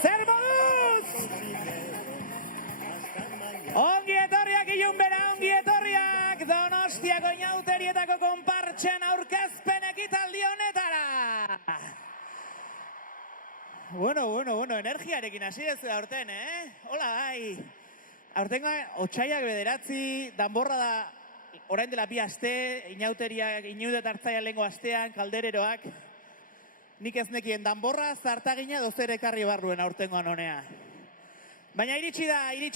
Zer moduz! Ongi etorriak ilunbera, ongi etorriak Donostiako inauterietako konpartxen aurkezpen ekitaldi honetara! Bueno, energiarekin hasi ez da aurten, Hola, bai! Aurtengo otsaiak 9, danborra da orain dela 2 aste, inauteriak, inudet hartzaia lehengo astean, kaldereroak. Nik ez nekien danborra zartagina dozer ekarri barruen aurtengoan honea. Baina iritsi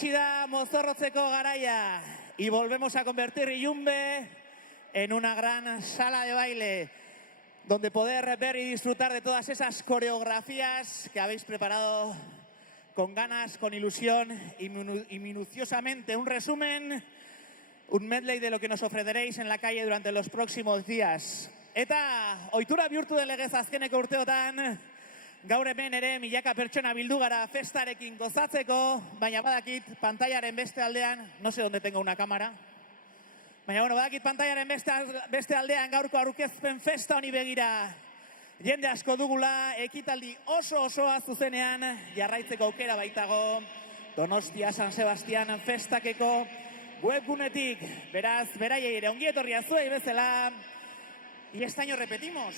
da mozorrotzeko garaia. Y volvemos a convertir Ilunbe en una gran sala de baile donde poder ver y disfrutar de todas esas coreografías que habéis preparado con ganas, con ilusión y minuciosamente. Un resumen, un medley de lo que nos ofreceréis en la calle durante los próximos días. Eta ohitura bihurtu den legez azkeneko urteotan, gaur hemen ere milaka pertsona bildu gara festarekin gozatzeko, baina badakit pantailaren beste aldean, no sé dónde tengo una cámara, baina badakit pantailaren beste aldean gaurko aurkezpen festa honi begira jende asko dugula, ekitaldi osoa zuzenean jarraitzeko aukera baitago Donostia San Sebastian festakeko webgunetik, beraz, beraiei ere ongi etorria zuei bezala. Y este año repetimos,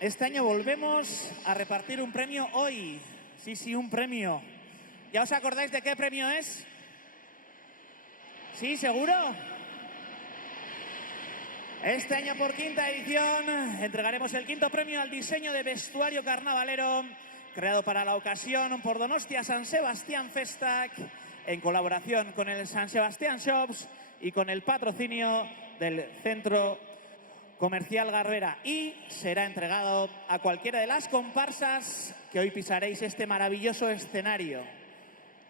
este año volvemos a repartir un premio hoy. Sí, un premio. ¿Ya os acordáis de qué premio es? ¿Sí, seguro? Este año por 5ª edición entregaremos el 5º premio al diseño de vestuario carnavalero creado para la ocasión por Donostia San Sebastián Festac en colaboración con el San Sebastián Shops y con el patrocinio del Centro Comercial Garbera, y será entregado a cualquiera de las comparsas que hoy pisaréis este maravilloso escenario.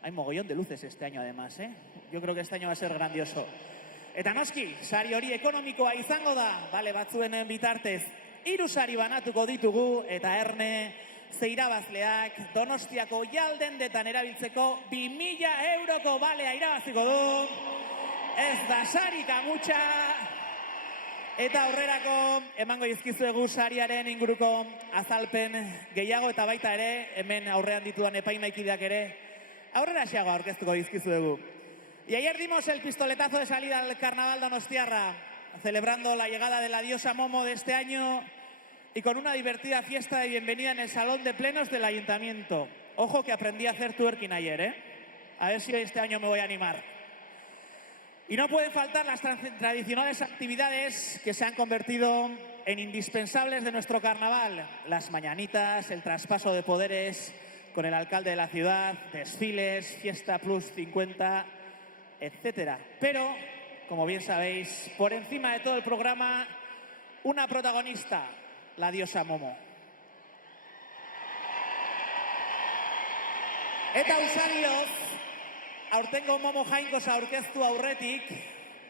Hay mogollón de luces este año además, Yo creo que este año va a ser grandioso. Eta noski, sari hori ekonomikoa izango da, bale batzuen bitartez, 3 sari banatuko ditugu, eta erne zeirabazleak Donostiako jaldendetan erabiltzeko 2.000 euroko balea irabaziko du. Ez da sari kamutxa. Eta aurrerako emango dizkizuegu sariaren inguruko azalpen gehiago, eta baita ere, hemen aurrean ditudan epaimaikideak ere, aurrera xeago aurkeztuko dizkizuegu. Y ayer dimos el pistoletazo de salida al carnaval donostiarra, celebrando la llegada de la diosa Momo de este año y con una divertida fiesta de bienvenida en el salón de plenos del ayuntamiento. Ojo que aprendí a hacer twerking ayer, A ver si este año me voy a animar. Y no pueden faltar las tradicionales actividades que se han convertido en indispensables de nuestro carnaval. Las mañanitas, el traspaso de poderes con el alcalde de la ciudad, desfiles, fiesta plus 50, etc. Pero, como bien sabéis, por encima de todo el programa, una protagonista, la diosa Momo. Eta usadioz, aurtengo Momo jainkosa aurkeztu aurretik,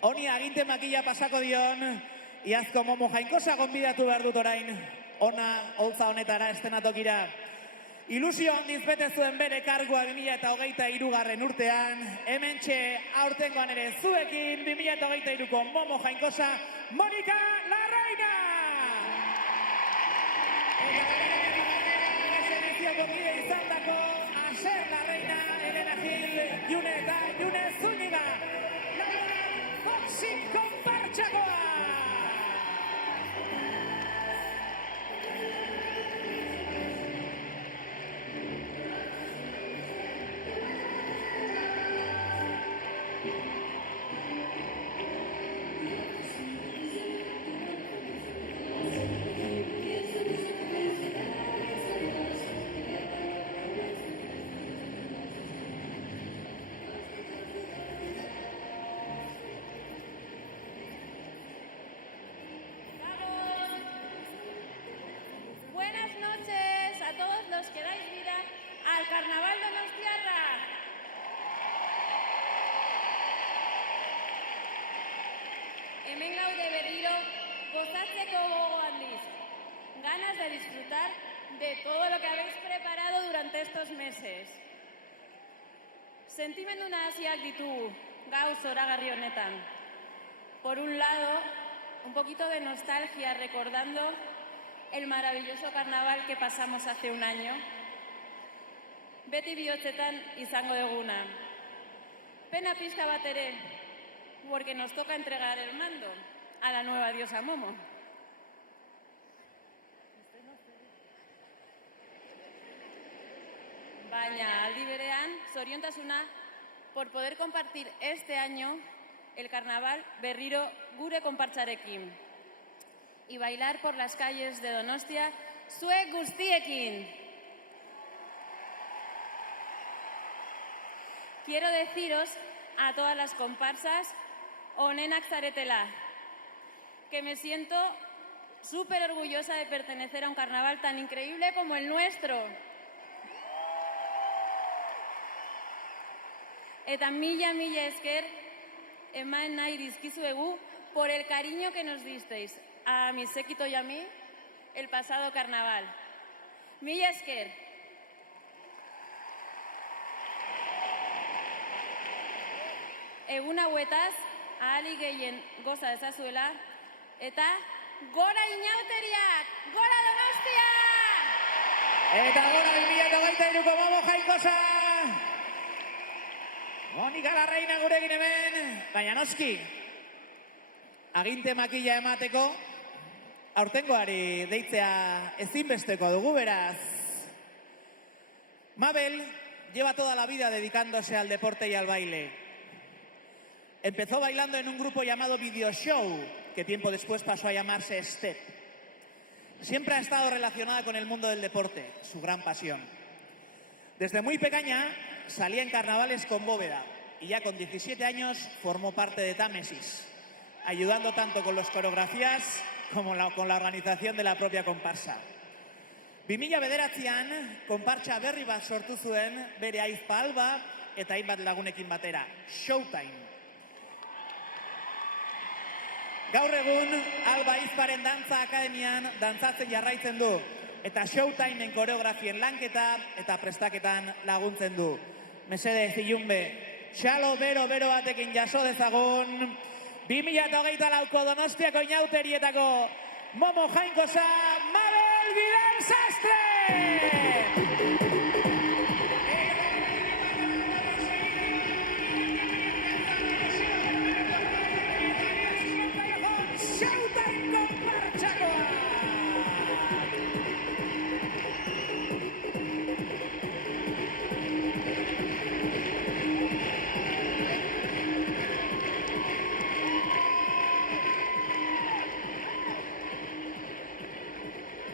honi aginte makila pasako dion, iazko Momo jainkosa gonbidatu behar dut orain, ona holtza honetara estenatokira. Ilusio handiz bete zuen bere kargua 2023 urtean, hementxe aurtengoan ere zuekin 2023ko Momo jainkosa, Monika Larraina! Eta edizioko bide izandako Aser Larraina, Elena Gil, June eta June Zúñiga, lauran Foxik konpartxakoa! Que dais vida al carnaval donostiarra. Hemen gaude berriro gozatzeko gogo handiz. Ganas de disfrutar de todo lo que habéis preparado durante estos meses. Sentimendu nahasiak ditugu gaur zoragarri honetan. Por un lado, un poquito de nostalgia recordando el maravilloso carnaval que pasamos hace un año. beti bihotzetan izango duguna. Pena pixka bat ere, porque nos toca entregar el mando a la nueva diosa Momo. Baina aldi berean, zoriontasuna por poder compartir este año el carnaval berriro gure konpartsarekin y bailar por las calles de Donostia zuek guztiekin. Quiero deciros a todas las comparsas, onenak zaretela, que me siento súper orgullosa de pertenecer a un carnaval tan increíble como el nuestro. Eta mila esker eman nahi dizkizuegu por el cariño que nos disteis a mi séquito y a mí el pasado carnaval. Mila esker. Egun hauetaz, ahalik gehien goza dezazuela, eta gora inauteriak, gora Donostia! Eta gora 2023ko Momo Jainkosa! Monika Larraina gurekin hemen, baina noski, aginte makila emateko, aurtengoari deitzea ezinbesteko dugu beraz. Mabel lleva toda la vida dedicándose al deporte y al baile. Empezó bailando en un grupo llamado Video Show, que tiempo después pasó a llamarse Step. Siempre ha estado relacionada con el mundo del deporte, su gran pasión. Desde muy pequeña salía en carnavales con Bóveda y ya con 17 años formó parte de Támesis, ayudando tanto con las coreografías como con la organización de la propia comparsa. 2009an konpartsa berri bat sortu zuen bere ahizpa Alba eta hainbat lagunekin batera, Showtime. Gaur egun, Alba ahizparen dantza akademian dantzatzen jarraitzen du eta Showtimeen koreografien lanketa eta prestaketan laguntzen du. Mesedez, ilunbe, txalo bero batekin jaso dezagun 2024ko Donostiako inauterietako Momo Jainkosa, Mabel Vidal Sastre!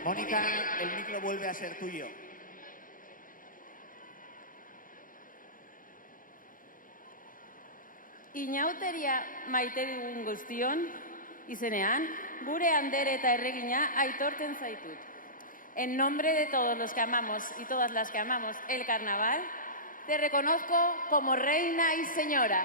Mónica, el micro vuelve a ser tuyo. Inauteria maite dugun guztion, izenean, gure andere eta erregina aitortzen zaitut. En nombre de todos los que amamos y todas las que amamos el carnaval, te reconozco como reina y señora.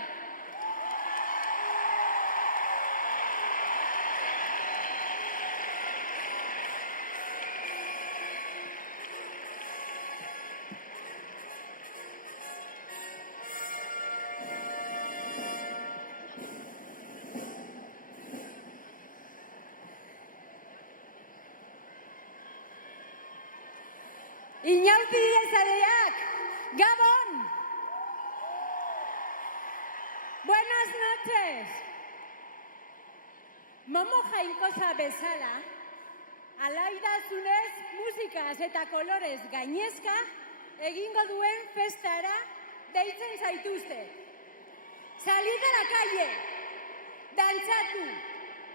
Inauteriak, Gabon! Buenas noches! Momo Jainkosa bezala, alaidazunez musikaz eta kolorez gainezka egingo duen festara deitzen zaituzte. Salid a la calle, dantzatu,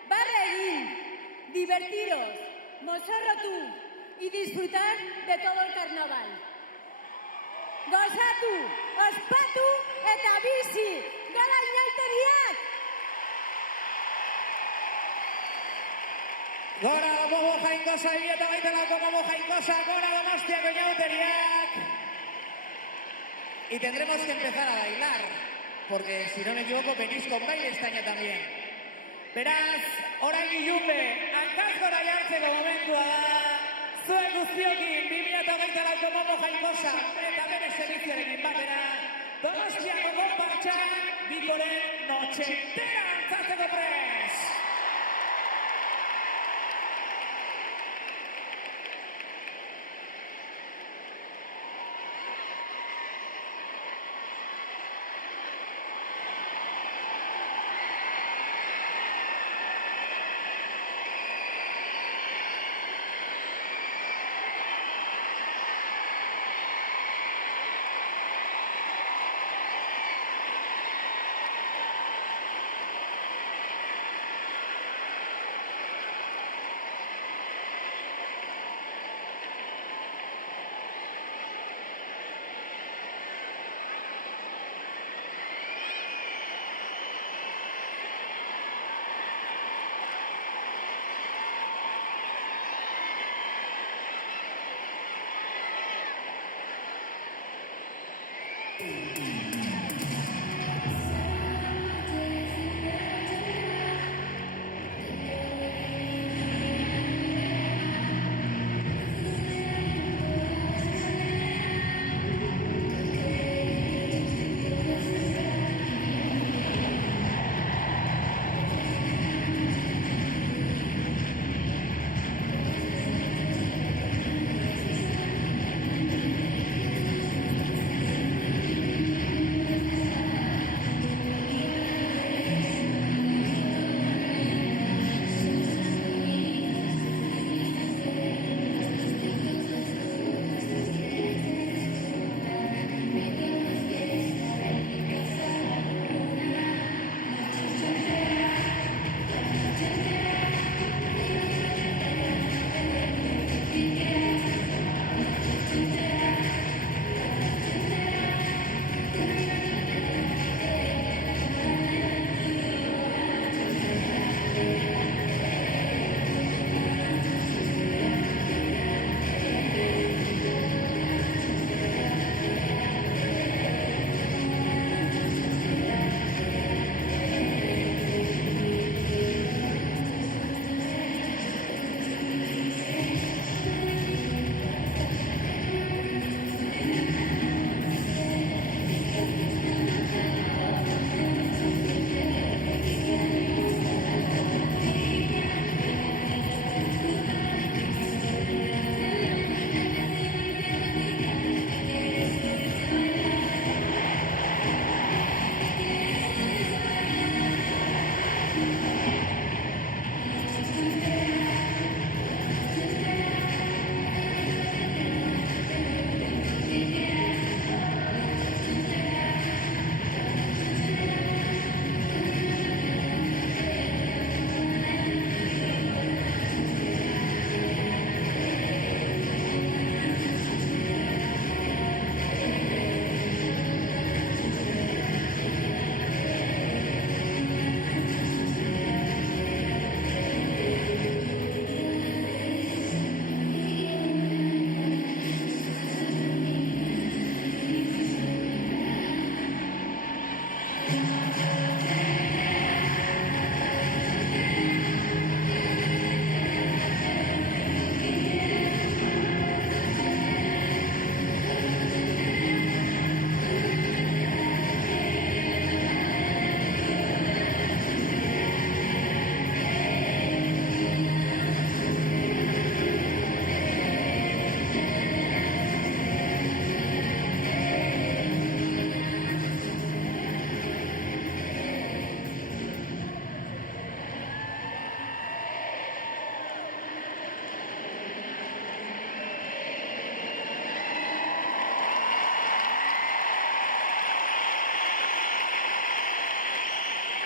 barra egin, divertiros, mozorrotu, y disfrutar de todo el carnaval. Gozatu, ospatu eta bizi, gora inauteriak! Gora Momo Jainkosa, 2024ko Momo Jainkosa, gora Donostiako inauteriak! Y tendremos que empezar a bailar, porque si no me equivoco, venís con baile este año también. Beraz, orain ilunbe, hankaz gora jartzeko momentua da. Zuen guztiokin, 2024ko Momo Jainkosa, eta bere servizioarekin batera, Donostiako konpartsan, bikoren noche entera antzatzeko prest!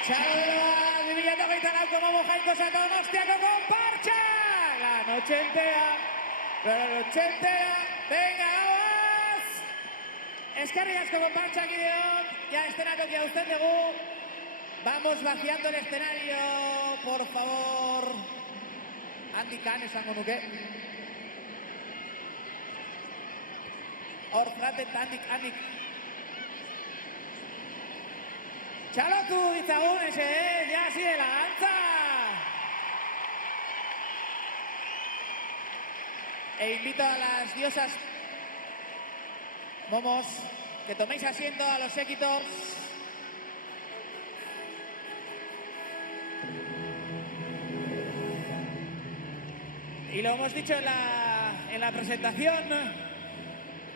Txaloa, 2008 como jaiko sato Donostiako konpartsa! La noche entera, venga, vamos! Eskerrik asko konpartsak ideok, ya eszenatokia uzten dugu. Vamos vaciando el escenario, por favor. Handikan esango nuke. Hor fraten handik. Txalotu ditzagun, ya así de la danza. E invito a las diosas momos que toméis asiento, a los séquitos. Y lo hemos dicho en la presentación,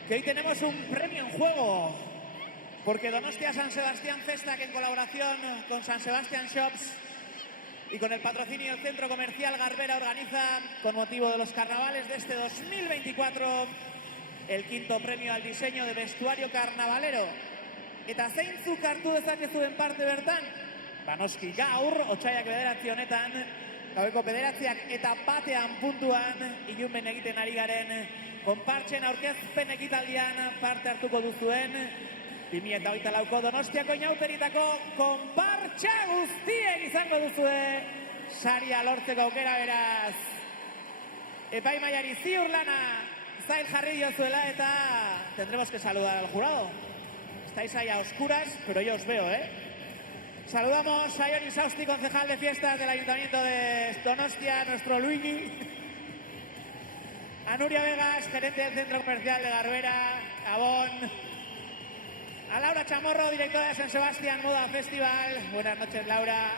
que hoy tenemos un premio en juego. Porque Donostia San Sebastián Festac, en colaboración con San Sebastián Shops y con el patrocinio del Centro Comercial Garbera, organiza, con motivo de los carnavales de este 2024, el quinto premio al diseño de vestuario carnavalero. Eta zeintzuk hartu dezakezuen parte bertan? Noski gaur, otsaiak 9 honetan, gaueko 9 eta batean puntuan, ilunben egiten ari garen konpartsen aurkezpen ekitaldian parte hartuko duzuen 2024ko Donostiako inauteritako konpartsa guztiek izango duzue saria lortzeko aukera, beraz. Epaimaiari ziur lana zail jarri diozuela eta tendremos que saludar al jurado. Estáis ahí a oscuras, pero yo os veo, ¿eh? Saludamos a Ioni Sausti, concejal de fiestas del Ayuntamiento de Donostia, nuestro Luigi. A Nuria Vegas, gerente del Centro Comercial de Garbera, Gabón. A Laura Chamorro, directora de San Sebastián Moda Festival. Buenas noches, Laura.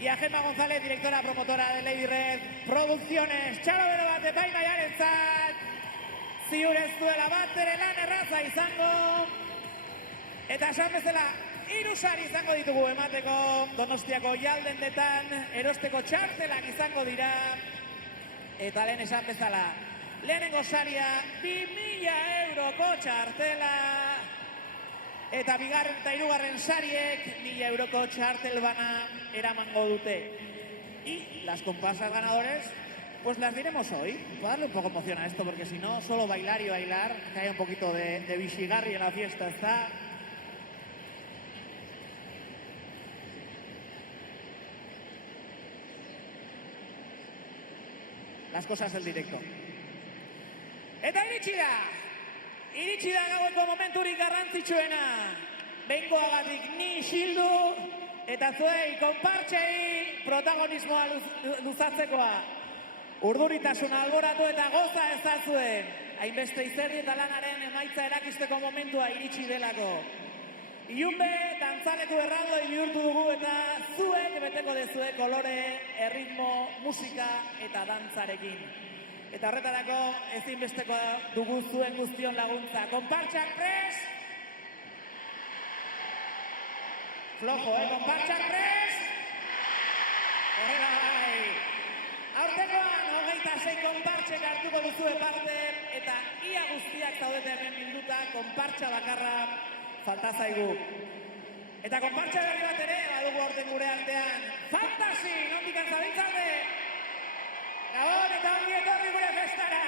Y a Gemma González, directora promotora de Lady Red Producciones. Txalo bero bat epaimaiarentzat. Ziur ez duela bat ere lan erraza izango. Eta esan bezala, 3 sari izango ditugu emateko Donostiako jaldendetan, erosteko txartelak izango dira. Eta lehen esan bezala, lehenengo saria 2.000 euroko txartela. Eta bigarren eta hirugarren sariek 1.000 euroko txartel bana eramango dute. Y las comparsas ganadores, pues las diremos hoy. Para darle un poco emoción a esto, porque si no, solo bailar y bailar, que haya un poquito de bichigarri en la fiesta, está. Las cosas del directo. Eta iritsi da gaueko momenturik garrantzitsuena. Behingoagatik ni xildu eta zuei konpartsei protagonismoa luzatzekoa. Urduritasuna alboratu eta goza ezazuen. Hainbeste izerdi eta lanaren emaitza erakisteko momentua iritsi delako. Ilunbe, dantzaleku erraldoi bihurtu dugu eta zuek beteko dezue kolore, erritmo, musika eta dantzarekin. Eta horretarako ezinbesteko dugu zuen guztion laguntza. Konpartsak prest! Flojo, konpartsak prest! Horrela bai! Aurtekoan, 26 konpartsek hartuko duzue parte eta ia guztiak zaudete hemen bilduta, konpartsa bakarra falta zaigu. Eta konpartsa berri bat ere, badugu aurten gure artean. Fantasi, nondik antzabiltzalde! Gabón, eta ongi etorri gure festara.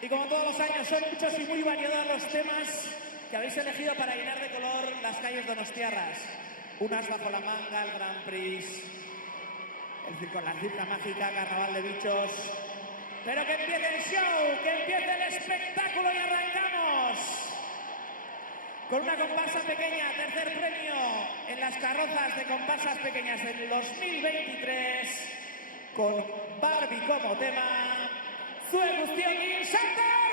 Y como todos los años, son muchos y muy variados los temas que habéis elegido para llenar de color las calles donostiarras. Unas bajo la manga, el Grand Prix, la circa mágica, Carnaval de Bichos. Pero que empiece el show, que empiece el espectáculo y arrancamos. Con una comparsa pequeña, tercer premio en las carrozas de comparsas pequeñas del 2023. Con Barbie como tema, Zue guztioi Santa Bárbara!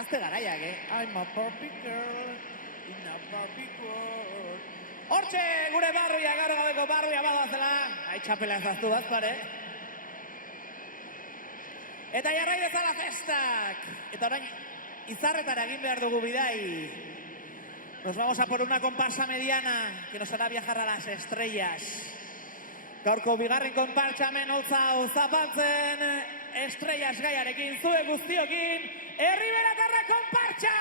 Gazte garaiak, I'm a Barbie girl, in a Barbie world. Hortxe, gure barruia, gaur gabeko barruia badoazela. Txapela ezaztu bazpare. Eta jarrai bezala festak. Eta orain, izarretara egin behar dugu bidai. Nos vamos a por una comparsa mediana que nos hará viajar a las estrellas. Gaurko bigarren konpartsa hemen holtzau zapatzen estrellas gaiarekin, zue guztiokin, Herriberatarra konpartsa!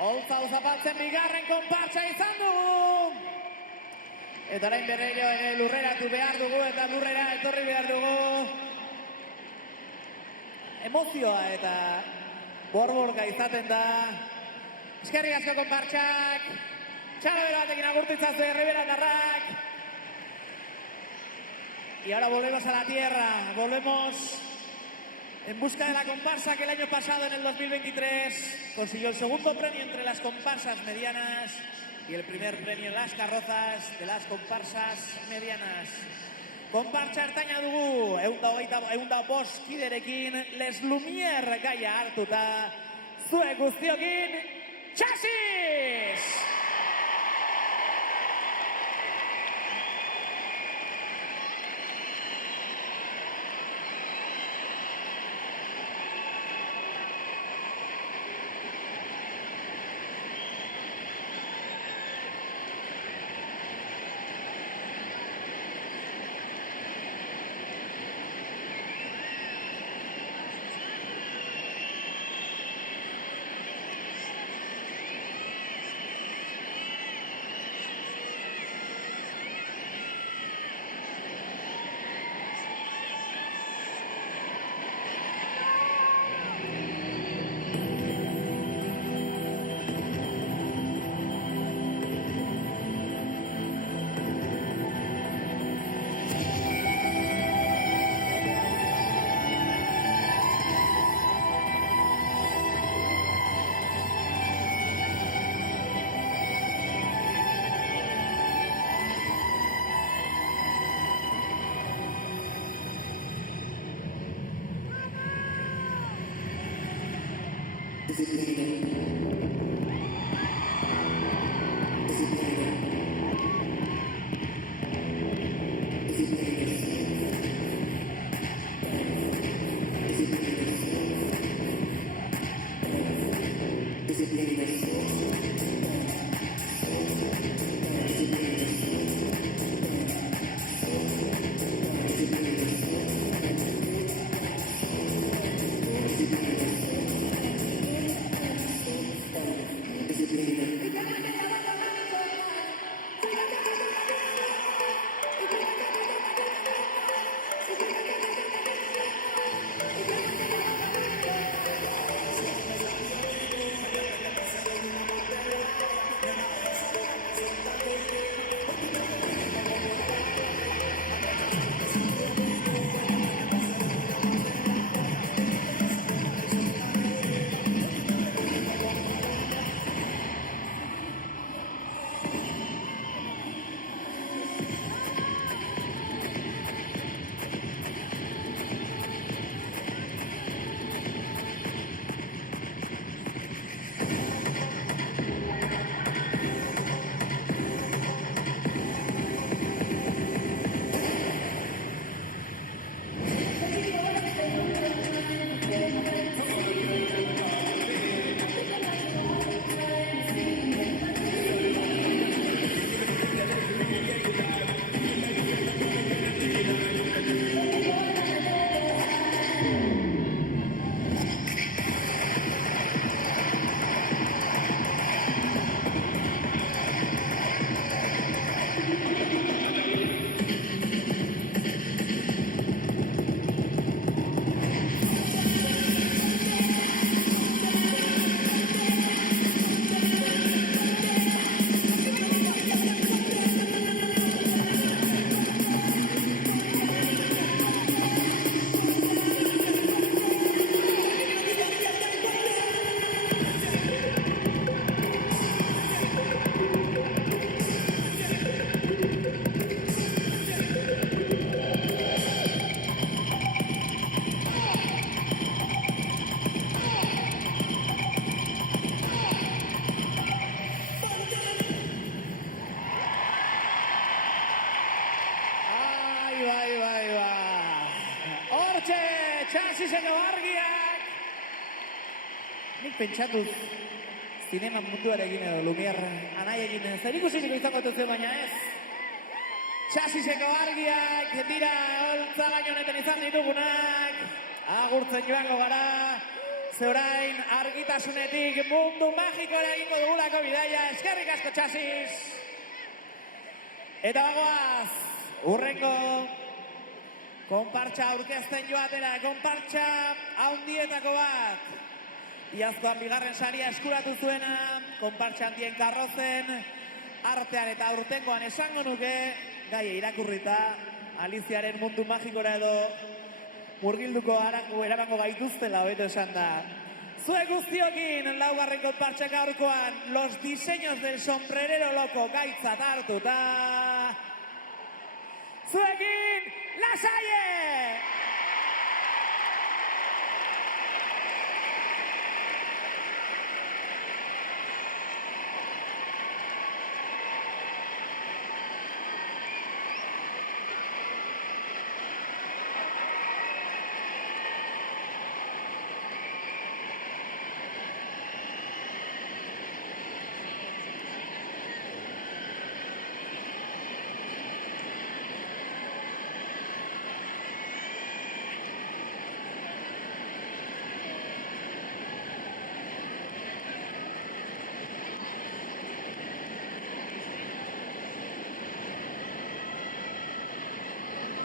Holtzau zapatzen bigarren konpartsa izan dugu. Eta orain berriro lurreratu behar dugu eta lurrera etorri behar dugu. Emozioa eta borborka izaten da. Eskerrik asko konpartsak. Txalabera batekin agurtitzazu Herriberatarrak. Y ahora volvemos a la tierra. Volvemos en busca de la comparsa que el año pasado, en el 2023, consiguió el segundo premio entre las comparsas medianas y el primer premio en las carrozas de las comparsas medianas. Konpartsa ertaina dugu, 105 kiderekin, Les Lumière gaia hartuta, zuek guztiokin, Chasis! Chasiseko argiak! Nik pentsatuz, zinema munduarekin edo Lumière anaiekin zer ikusiko izango dut baina ez. Chasiseko argiak dira holtzagain honetan izan ditugunak. Agurtzen joango gara, ze orain argitasunetik mundu magikora egingo dugulako bidaia. Eskerrik asko Chasis! Eta bagoaz, urrengo konpartsa aurkezten joatera, konpartsa handietako bat. Iazkoan bigarren saria eskuratu zuena, konpartsa handien karrozen, artean eta aurtengoan esango nuke, gai irakurrita, Aliziaren mundu magikora edo murgilduko eramango gaituztela, hobeto esan da. Zuek guztiokin, laugarren konpartsa gaurkoan, los diseños del sombrerero loco gaitzat hartuta. zuekin, Lasaie!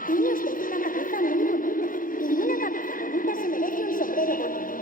Niños de una cabeza muy bonita, y una cabeza bonita se merece un sombrero bonito.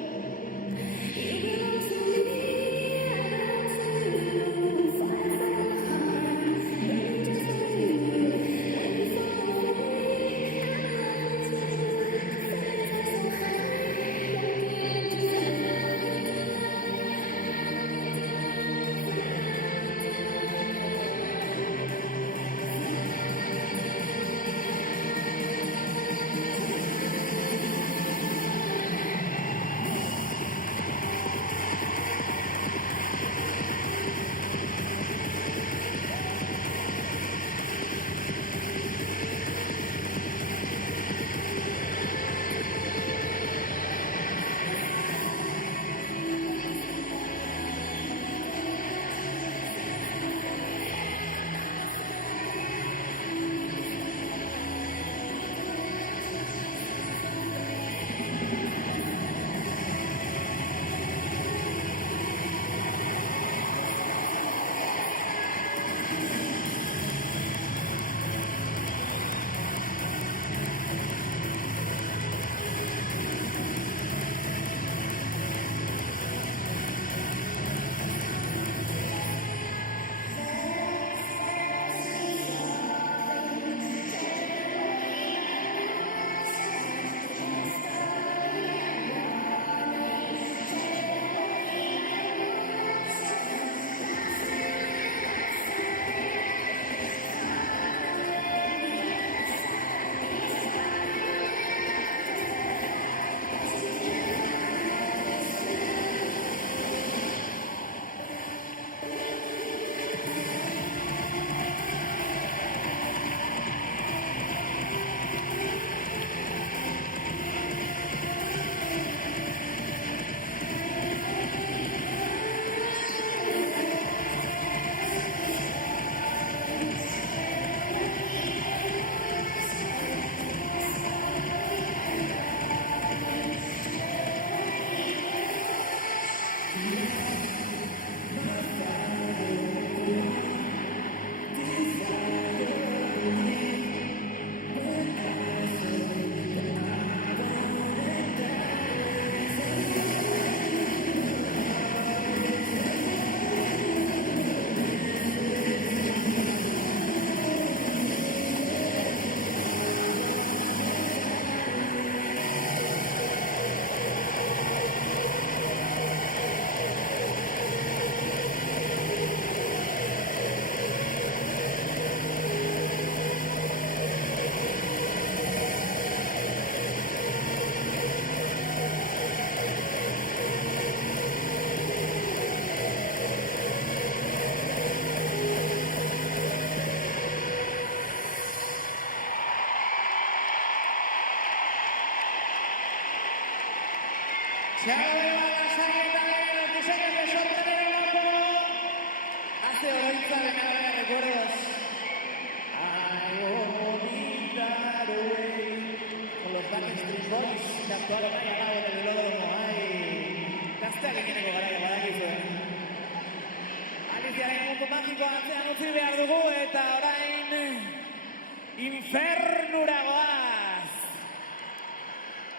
Se ha logrado la salida de diseños de sortear el loco. Hace Oroitza de nada de recuerdos. Con los Backstreet Boys que actuaron ahí al lado del velódromo. Gazteak egineko garaia badakizu. Aliziaren mundu magiko atzean utzi behar dugu eta orain infernura goaz.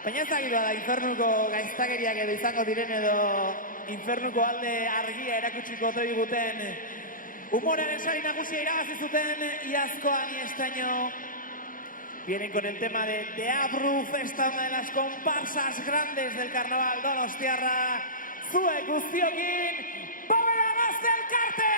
Baina ez dakit da infernuko gaiztakeriak edo izango diren edo infernuko alde argia erakutsiko ote diguten humorearen sari nagusia irabazi zuten iazkoan y este año vienen con el tema de Teabru Festa, una de las comparsas grandes del carnaval donostiarra. Zuek guztiokin, Bóveda Gazte elkartea!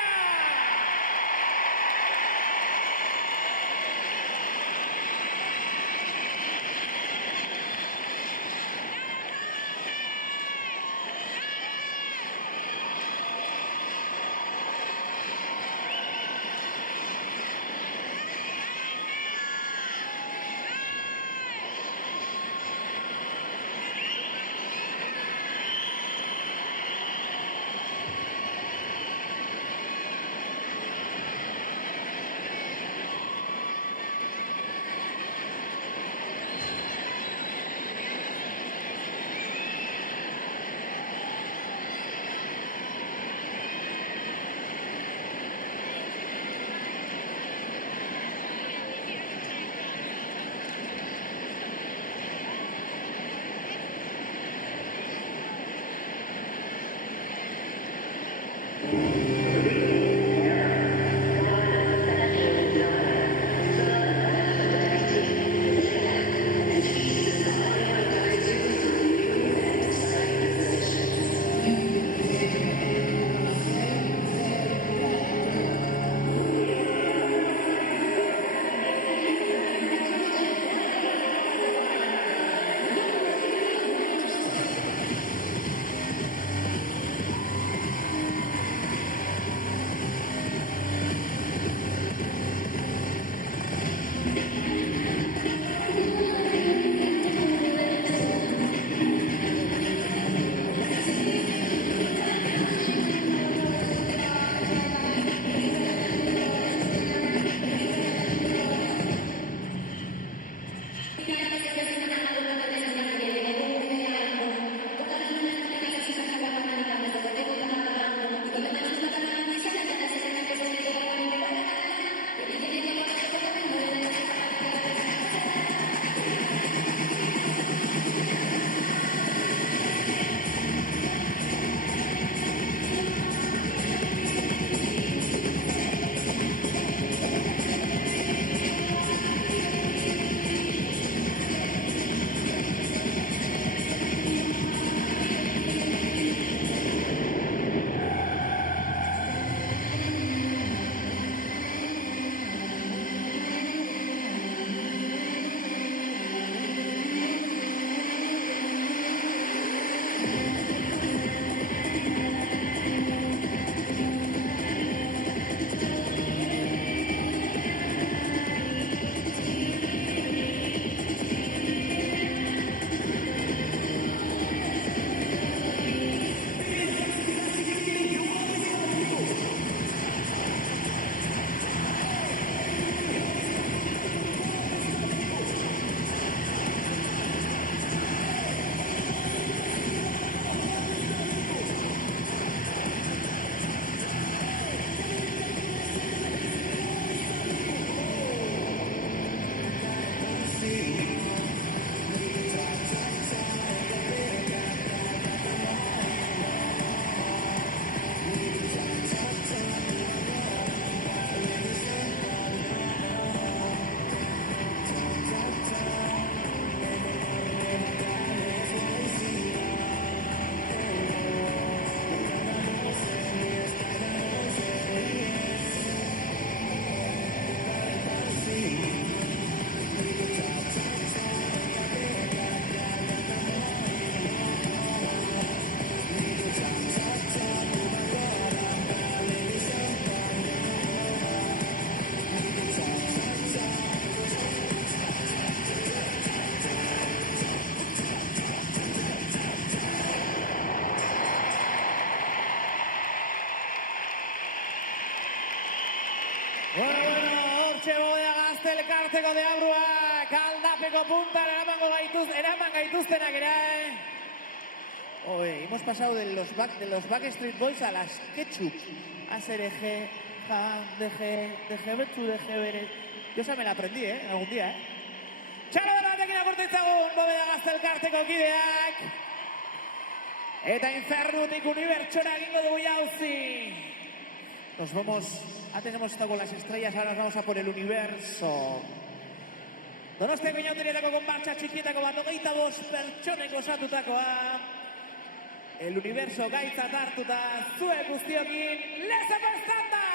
hortxe bodega gazte elkarteko deabruak aldapeko puntan eraman gaituztenak ere. Oye, hemos pasado de los Backstreet Boys a las Ketchup. ASRG, DG, Betsu, DG, Beret. Yo esa me la aprendí, algún día, Txalo dela batekin agurtu itzagun, bodega gazte elkarteko kideak. Eta infernutik unibertsora egingo dugu jauzi. Nos vamos, antes hemos estado con las estrellas, ahora nos vamos a por el universo. Donostiako inauterietako konbartxa txikietako bat 25 pertsoneko osatutakoa. El universo gaitzat hartuta zuek guztiokin lezeko estandak!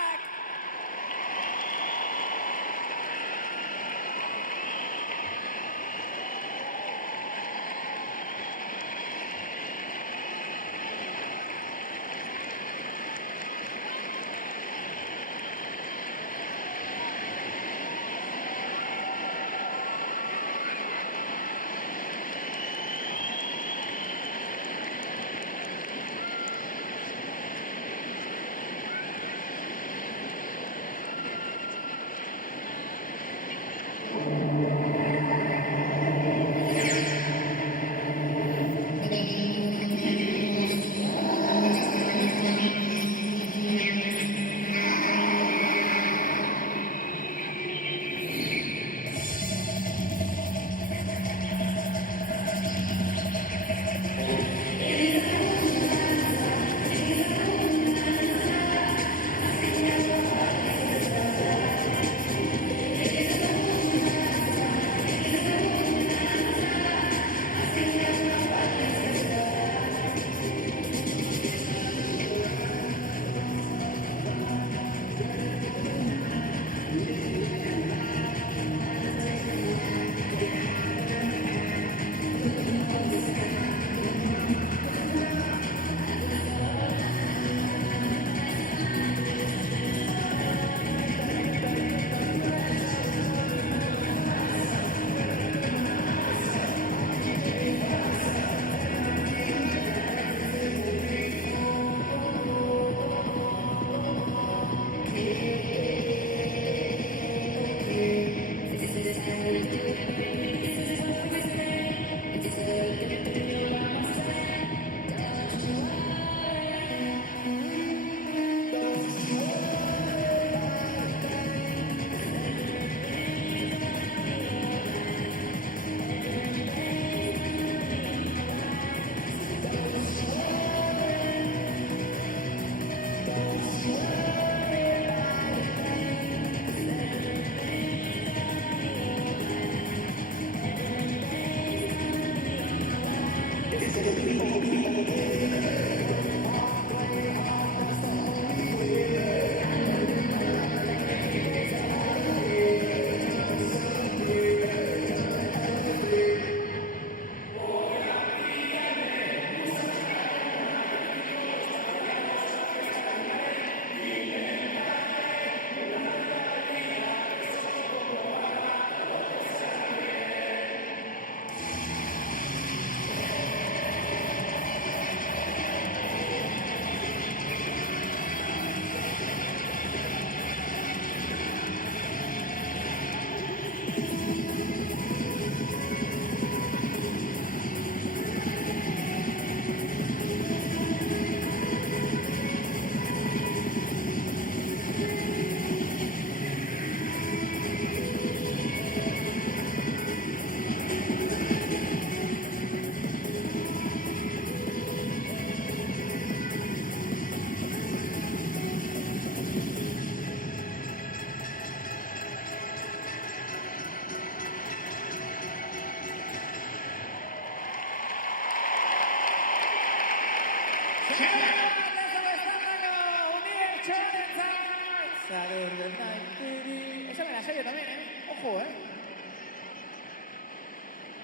Esa me la sé yo también, Ojo,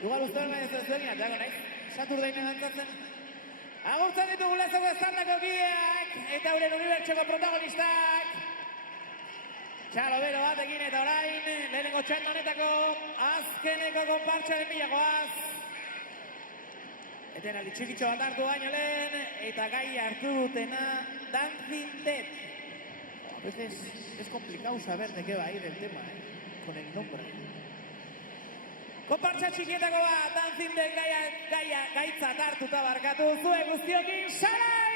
Igual ustedes me dezuen inateako nahi. Saturdainen dantzatzen. Agurtzen ditugu lezako estandako kideak eta euren unibertsoko protagonistak. Txalo bero batekin eta orain lehenengo txanda honetako azkeneko konpartsaren bilagoaz. Etenaldi txikitxo bat hartu baino lehen eta gai hartu dutena Dancing Dead. A veces es complicado saber de qué va a ir el tema, con el nombre. Konpartsa txikietako bat, Dancing Dead gaitzat hartuta barkatu zuen guztiokin, Sarai!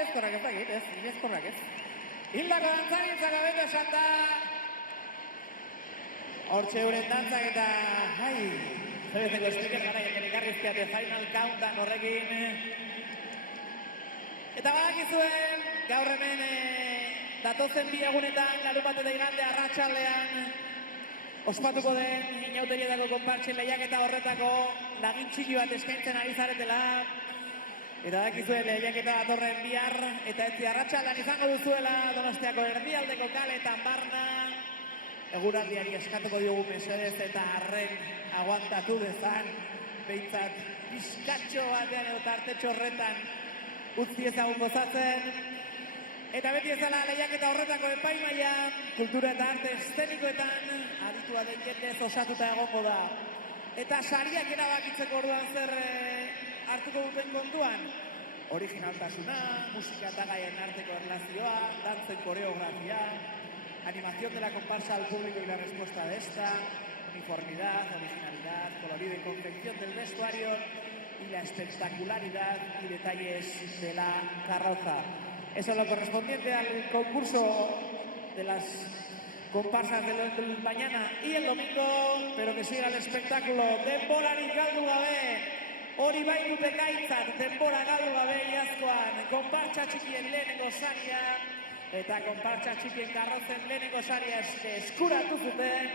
Ieskorrak ez dakit, ez, ieskorrak ez. Hildako dantzarintzak abetu esan da. Hortxe euren dantzak eta, zerbezeko estiken gara jenten ikarrizkiate Final Countdown horrekin. Eta badakizuen, gaur hemen datozen bi egunetan, larunbat eta igande arratsaldean ospatuko den inauterietako konpartsen lehiaketa horretako lagin txiki bat eskaintzen ari zaretela. Eta dakizuen lehiaketa datorren bihar, eta etzi arratsaldean izango duzuela Donostiako erdialdeko kaletan barna. eguraldiari eskatuko diogu mesedez eta arren aguantatu dezan, behintzat pizkatxo batean edo tartetxo horretan utzi ezagun gozatzen. Eta beti ezala lehiaketa horretako epaimaia, kultura eta arte eszenikoetan aditua den jendez osatuta egongo da. Eta sariak erabakitzeko orduan zer hartuko duten kontuan. Originaltasuna, musika eta gaien arteko erlazioa, dantzen koreografia, animación de la comparsa al público y la respuesta de esta, uniformidad, originalidad, colorido y confección del vestuario y la espectacularidad y detalles de la carroza. Eso es lo correspondiente al concurso de las comparsas del mañana y el domingo, pero que siga el espectáculo. Denborarik galdu gabe, hori bai dute gaitzat, denbora galdu gabe iazkoan, konpartsa txikien lehenengo saria, eta konpartsa txikien karrozen lehenengo saria eskuratu zuten,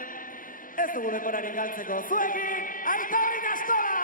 ez dugu denborarik galtzeko. Zuekin, Aitor Ikastola!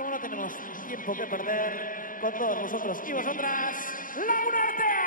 como no tenemos tiempo que perder con todos vosotros y vosotras, Laguna Artea.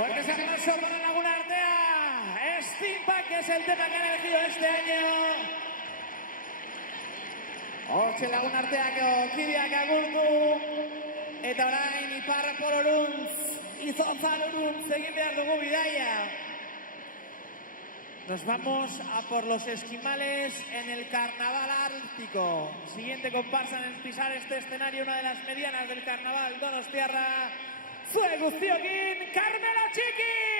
Fuertes aplausos para Laguna Artea. Steampunk, que es el tema que han elegido este año. Hortxe Laguna Arteako kideak agurtu. Eta orain ipar poloruntz, izotzaloruntz egin behar dugu bidaia. Nos vamos a por los esquimales en el Carnaval Ártico. Siguiente comparsa en pisar este escenario, una de las medianas del Carnaval Donostiarra. Zue guztiokin, Carmelo Txiki!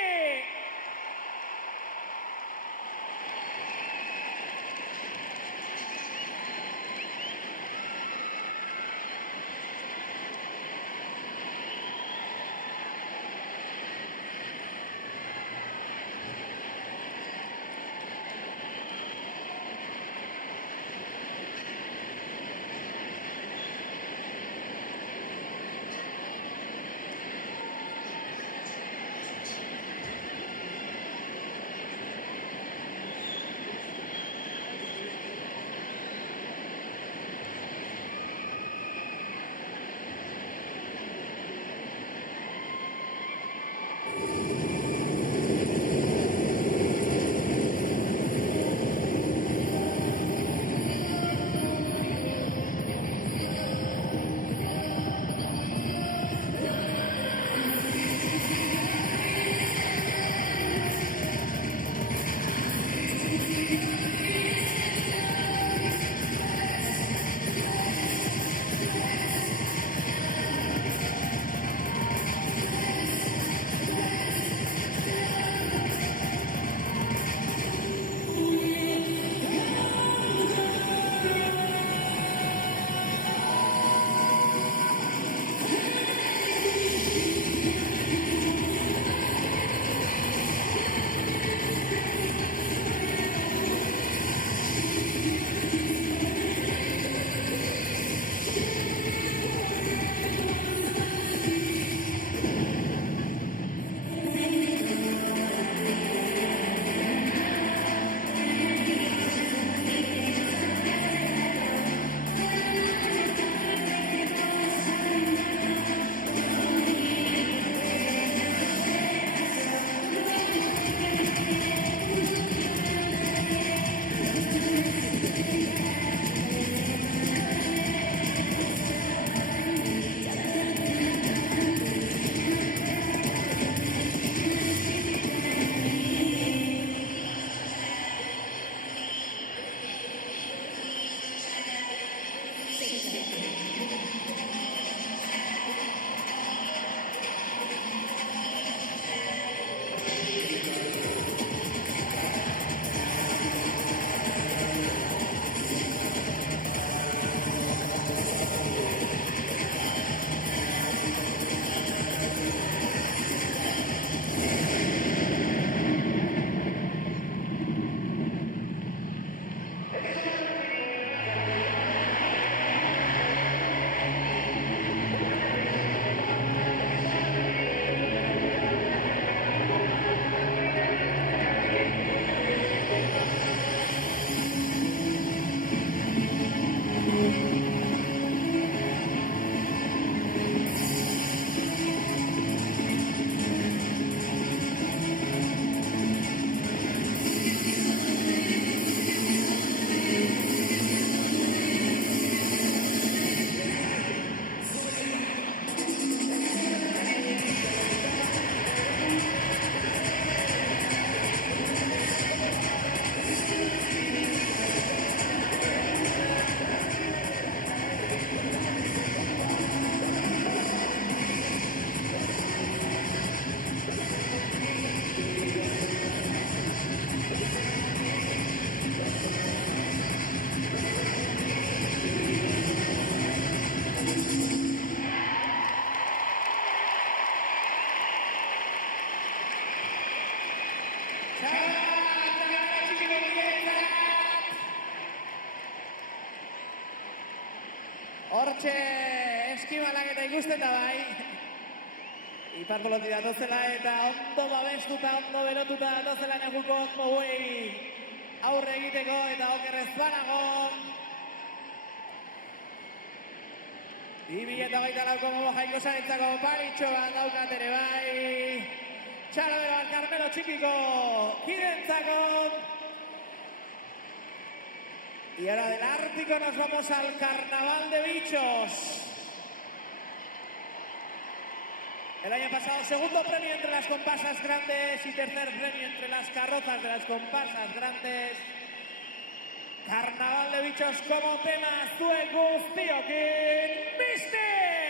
hortxe eskibalak eta ikusteta bai. Ipar kolotira dozela eta ondo babestuta, ondo berotuta dozela neguko moguei aurre egiteko eta okerrez banago. 2024ko mobo jaiko zaretzako paritxo bat daukat ere bai. Txalabero al Carmelo txikiko kidentzako. Y ahora del Ártico nos vamos al Carnaval de Bichos. El año pasado, segundo premio entre las comparsas grandes y tercer premio entre las carrozas de las comparsas grandes. Carnaval de Bichos como tema, Zue Guztiokin Mystic.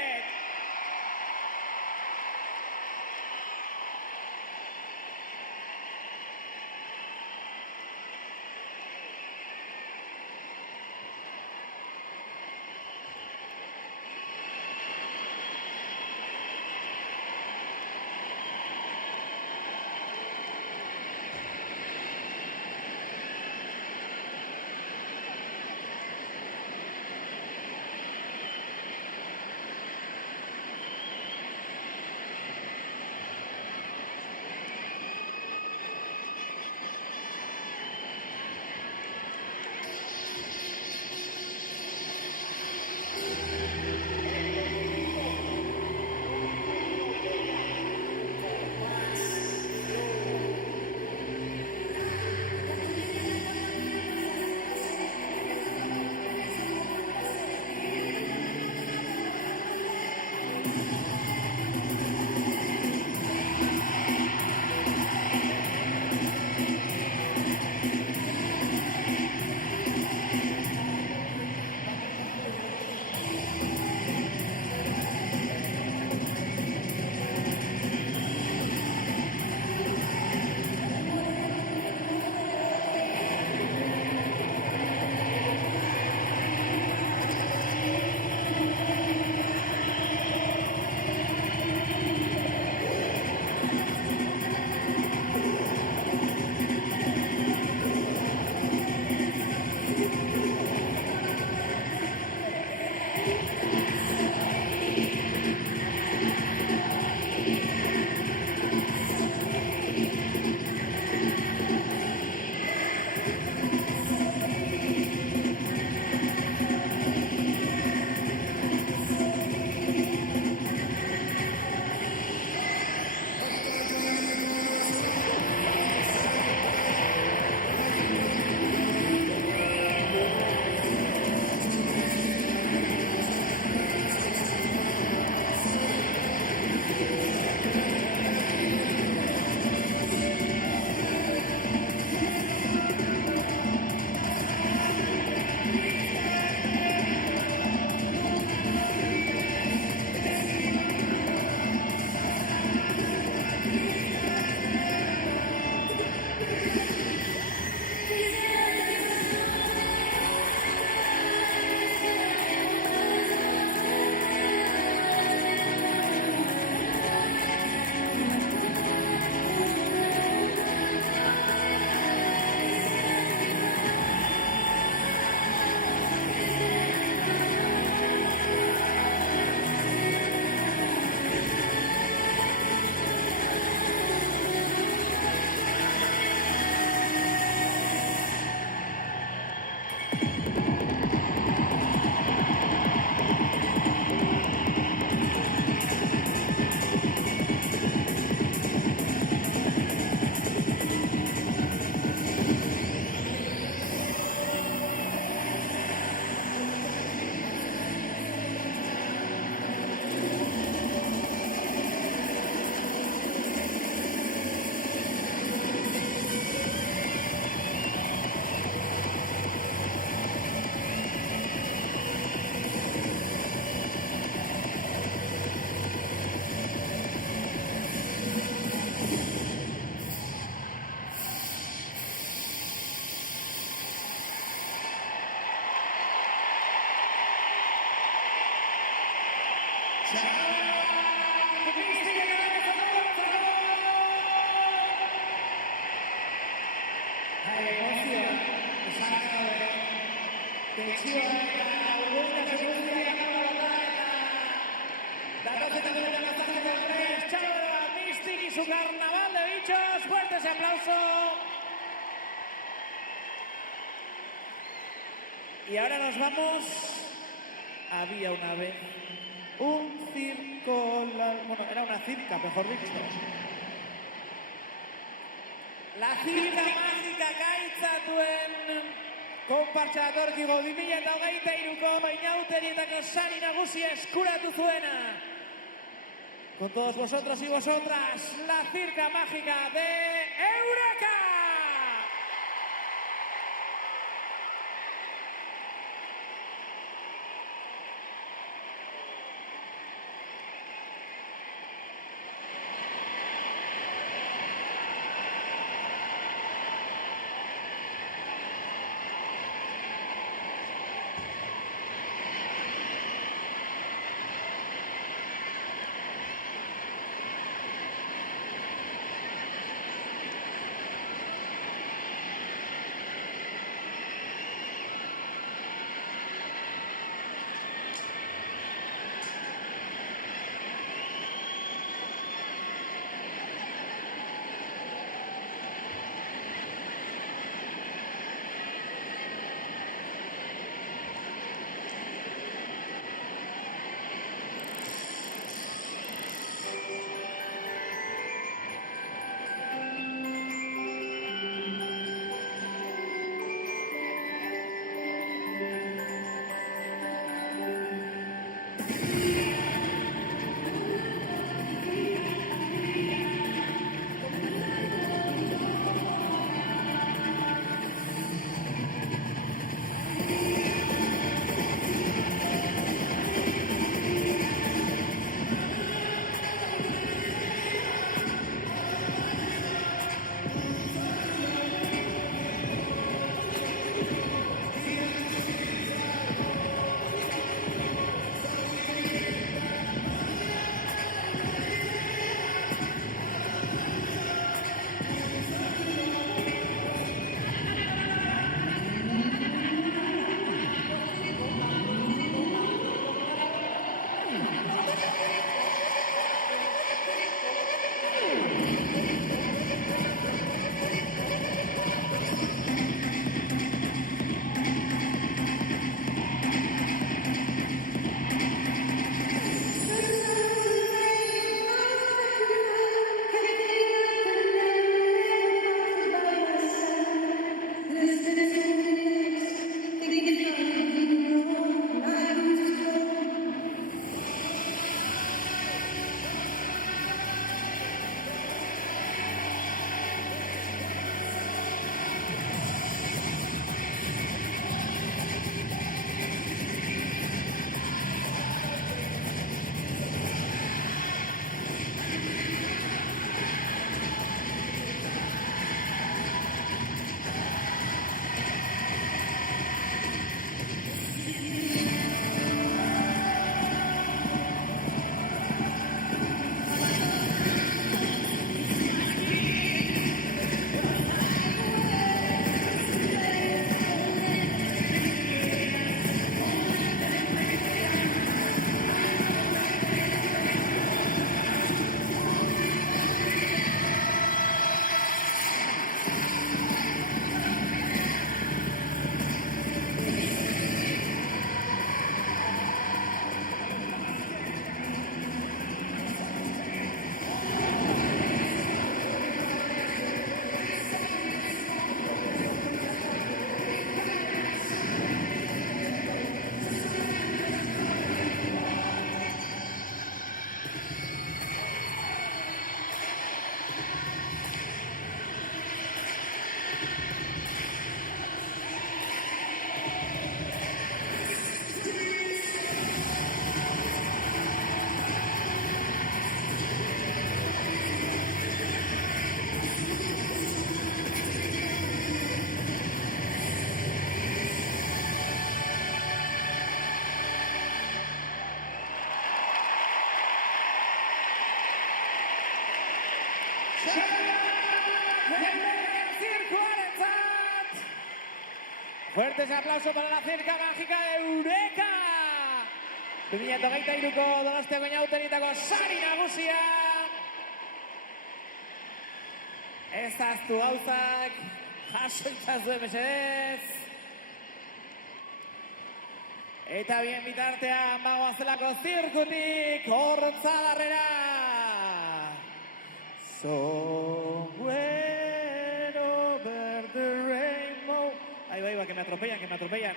Tensioa eta urruina segurudia Mystic y su carnaval de bichos. Fuerte ese aplauso. Y ahora nos vamos. Había una vez un circo, bueno, era una circa, mejor dicho. La circa mágica gaitzatuen konpartsa datorkigu 2023ko Inauterietako sari nagusia eskuratu zuena. Con todos vosotros y vosotras, la circa mágica de Eureka. Fuertes aplausos para la circa mágica de Eureka. 2023ko Donostiako inauterietako sari nagusia. Ez aztu gauzak, jaso itzazue mesedez. Eta bien bitartean, bagoazelako zirkutik, hortzadarrera. Somewhere over the rainbow. Ahí va, que me atropellan.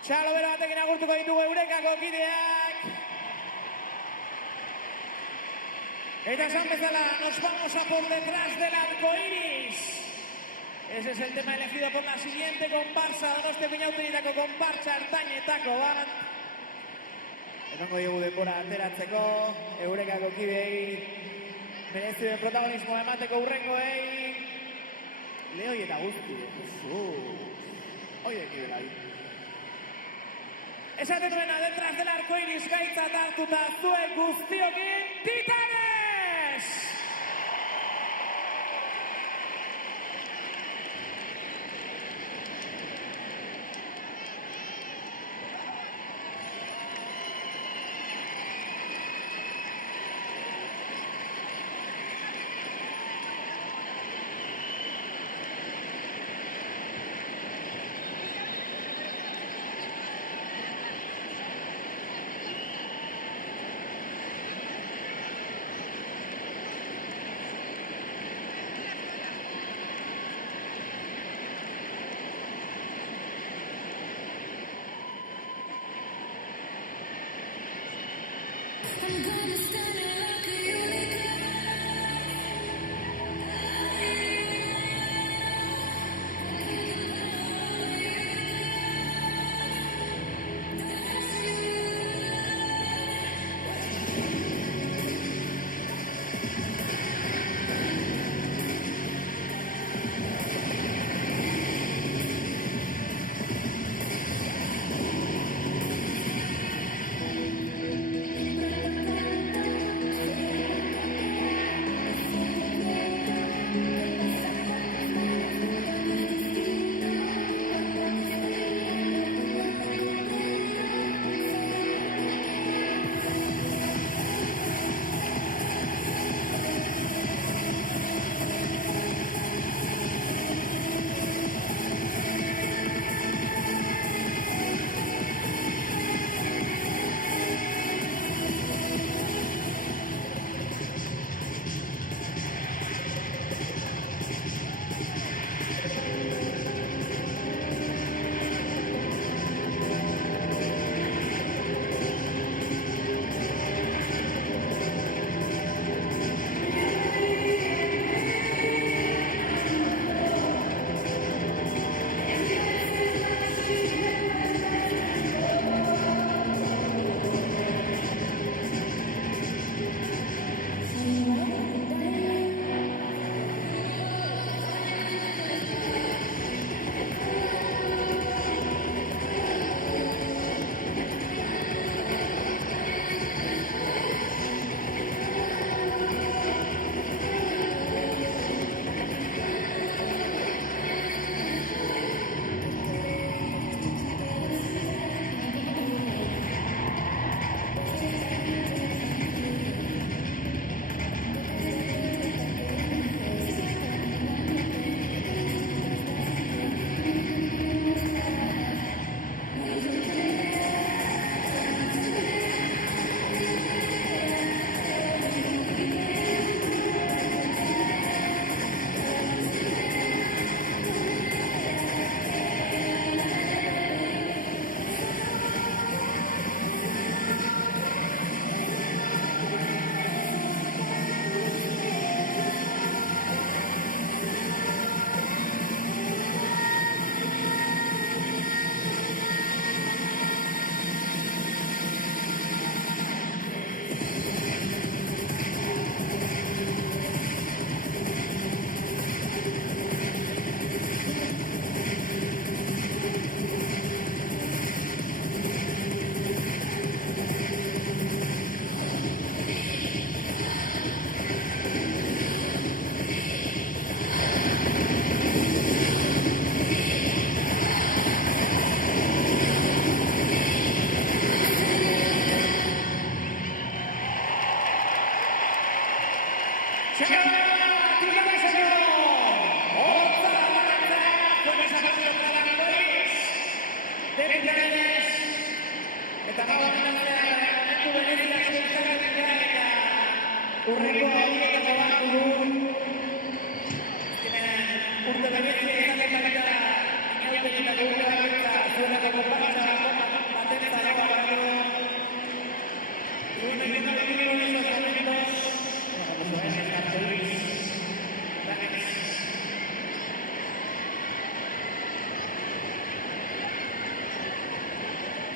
Txalo bero batekin agurtuko ditugu Eurekako kideak. Eta esan bezala, nos vamos a por detrás del arco iris. Ese es el tema elegido por la siguiente comparsa, Donostiako inauterietako comparsa ertainetako bat. Emango diogu denbora ateratzeko, Eurekako kideei, merezi den protagonismoa emateko hurrengoei. Leoi eta guzti, Jesus. Oie, kibela. Esaten duena, detrás del arco iris gaitzat hartuta zuek guztiokin, Titanes!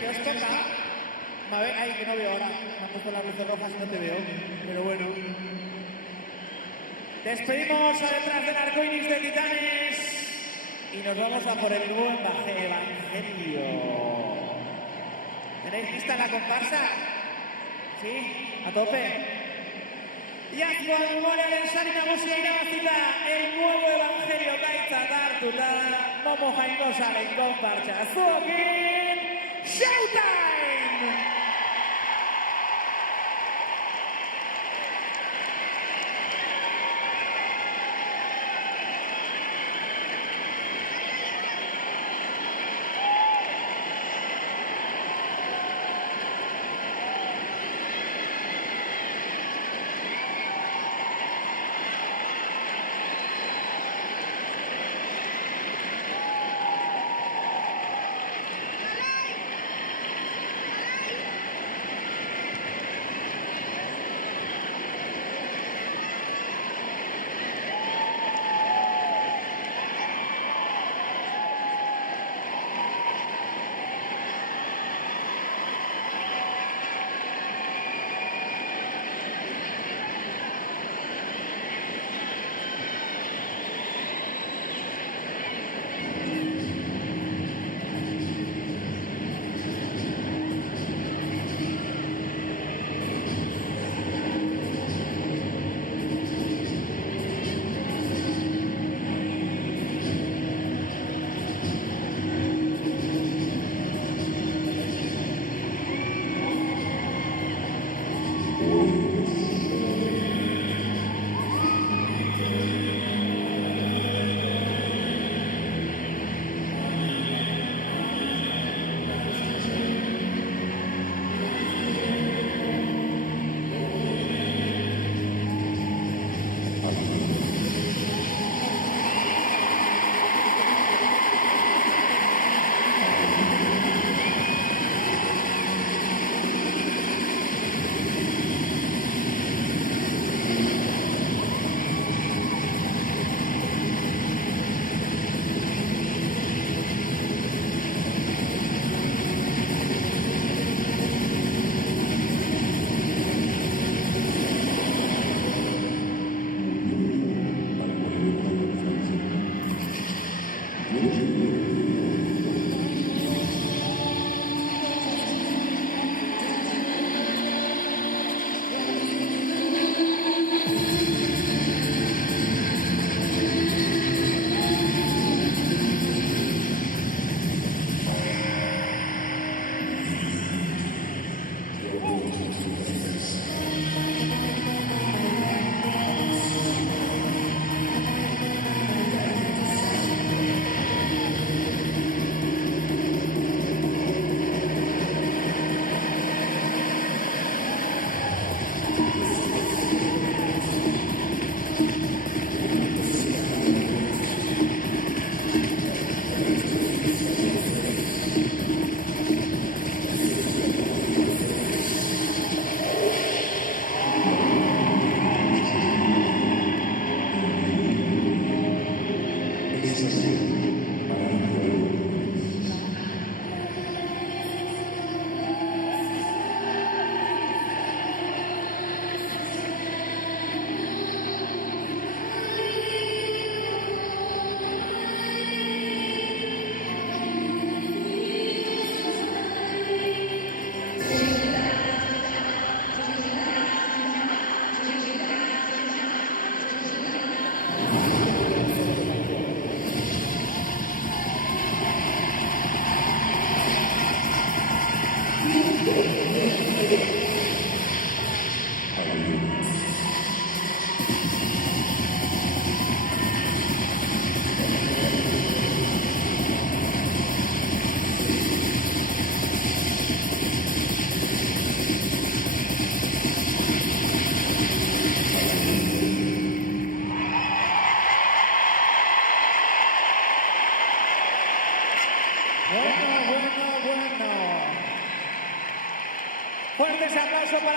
¿Qué os toca? A ver, ay, que no veo ahora. Me han puesto las luces rojas y no te veo. Pero bueno. Despedimos a detrás del arcoiris de Titanes y nos vamos a por el nuevo evangelio. ¿Tenéis lista la comparsa? ¿Sí? ¿A tope? Y hacia el memoria del Sari Nagusia irabazita el nuevo evangelio gaitza hartuta momo jaingo salen konpartsa. Zuokin, Showtime!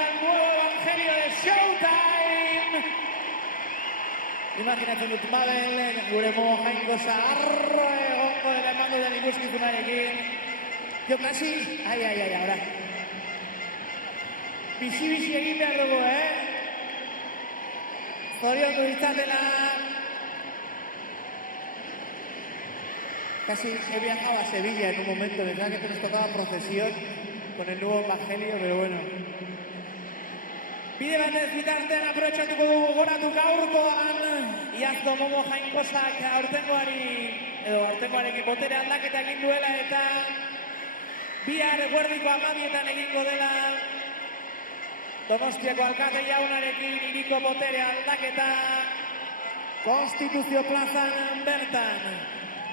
al nuevo evangelio de Showtime. Imaginatzen dut Mabel, gure momo jainko zaharro egongo dela emango den ikuskizunarekin. Jo, kasi, ahora. Bizi egin behar dugu, Zoriondu ditzatela. Casi he viajado a Sevilla en un momento, ¿verdad? Que nos tocaba procesión con el nuevo evangelio, pero bueno. Bide batez bitartean aprobetxatuko dugu goratu gaurkoan iazko momo jainkozak aurtengoarekin botere aldaketa egin duela eta bihar eguerdiko 12etan egingo dela Donostiako alkate jaunarekin hiriko botere aldaketa Konstituzio plazan bertan.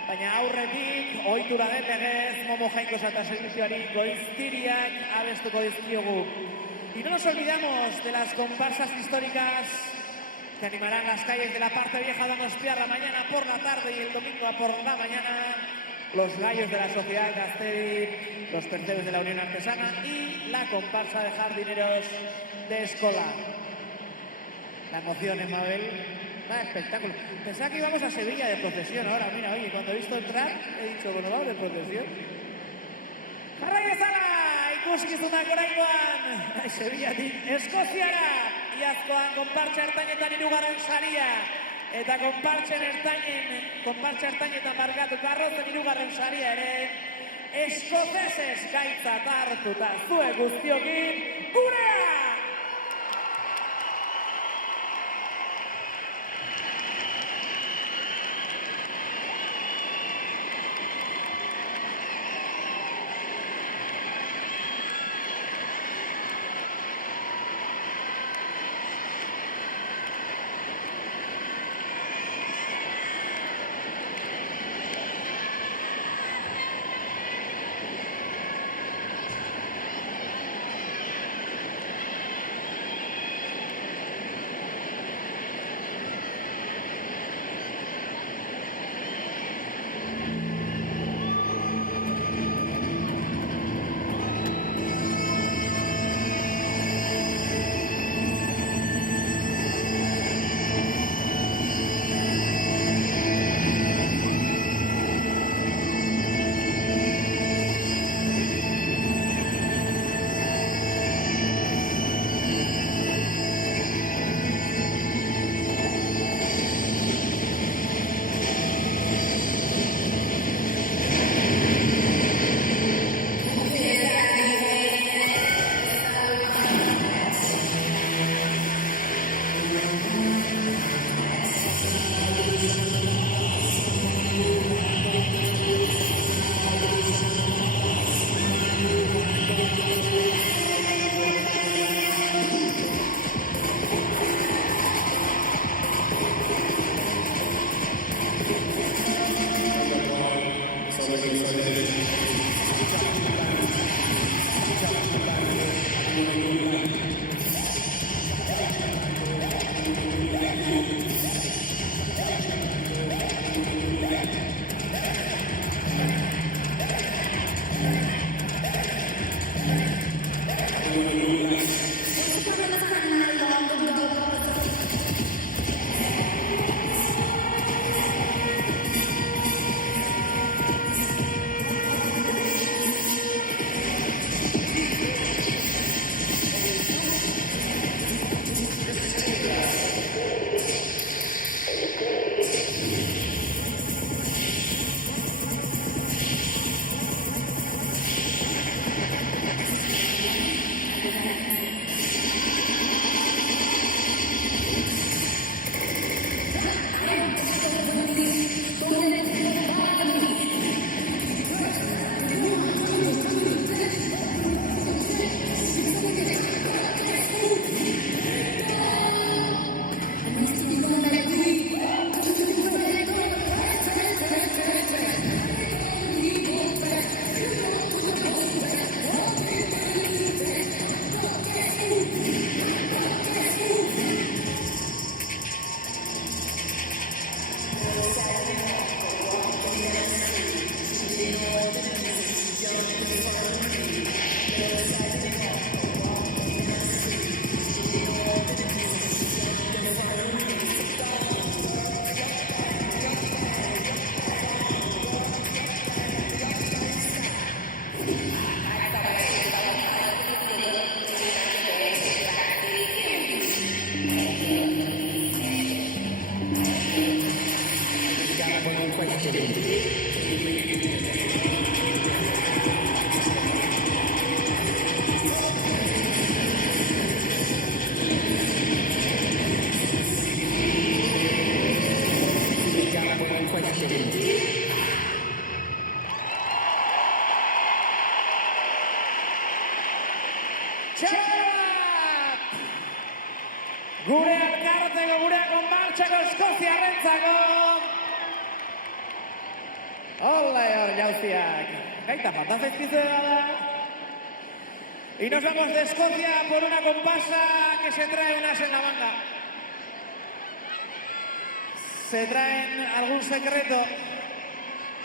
Baina aurretik, ohitura den legez, momo jainkosa eta servizioari goiztiriak abestuko dizkiogu. Y no nos olvidamos de las comparsas históricas que animarán las calles de la parte vieja donostiarra mañana por la tarde y el domingo por la mañana. Los gallos de la sociedad Gaztedi, los terceros de la Unión Artesana y la comparsa de jardineros de Escola. La emoción, Mabel. Va, espectáculo. Pensaba que íbamos a Sevilla de procesión ahora. Mira, oye, cuando he visto entrar, he dicho, bueno, vamos de procesión. Jarrai bezala, ikuskizunak oraingoan, Sevillatik Eskoziara, iazkoan konpartsa ertainetan 3. saria, eta konpartsa ertainetan barkatu karrozen 3. saria ere, eskozesez gaitzat hartuta zuek guztiokin, gurea! Gure alkarteko, gure konpartsako eskoziarrentzako. Hola, hor jauziak. Gaita falta zaizkizu da. Y nos vamos de Escocia por una comparsa que se trae un as en la manga. Se traen algún secreto,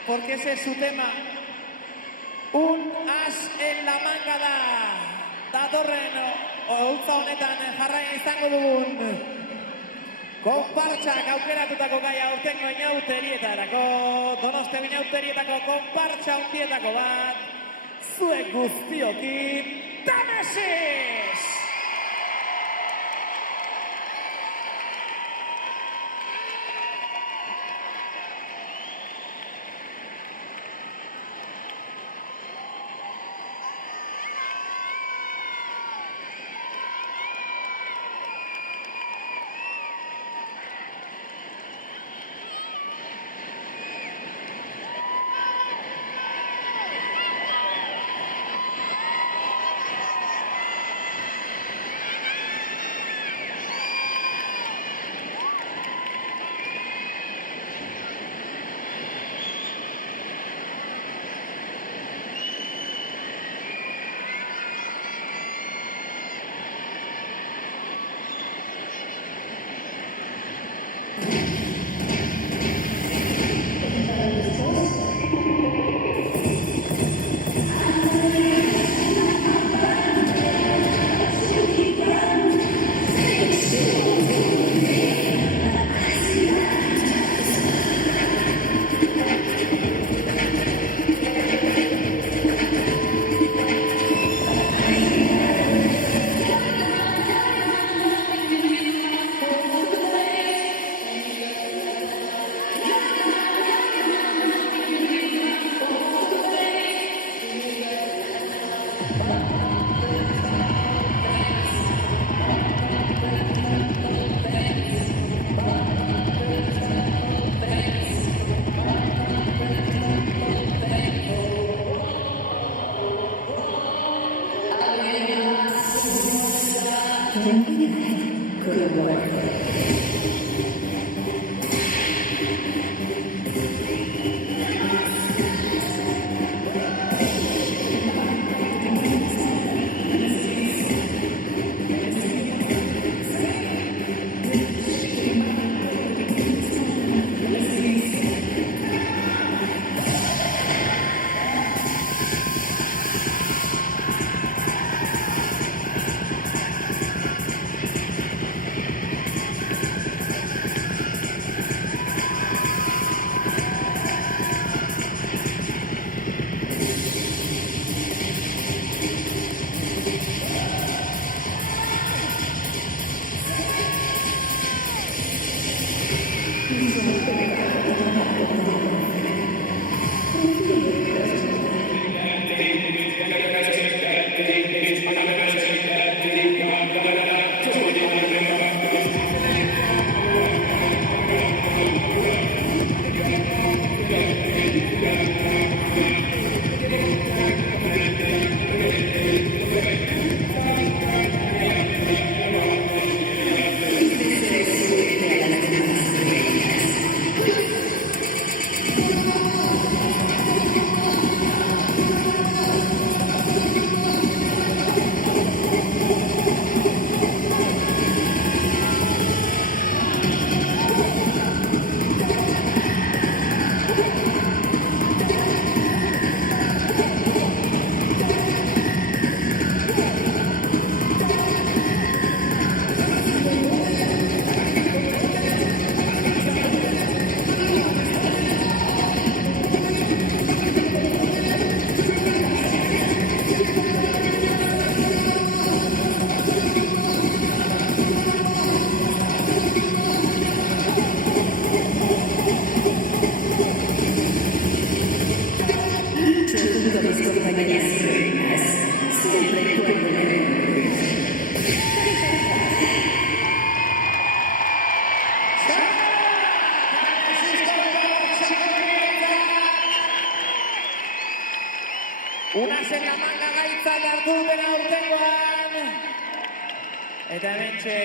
porque ese es su tema. Un as en la manga datorren ohultza honetan jarraia izango dugun konpartsak aukeratutako gai aurtengo inauterietarako, Donostia inauterietako konpartsa handietako bat, zuek guztiokin, Támesis! Unas en la manga gaitza jartu dena urtengoan. Eta hementxe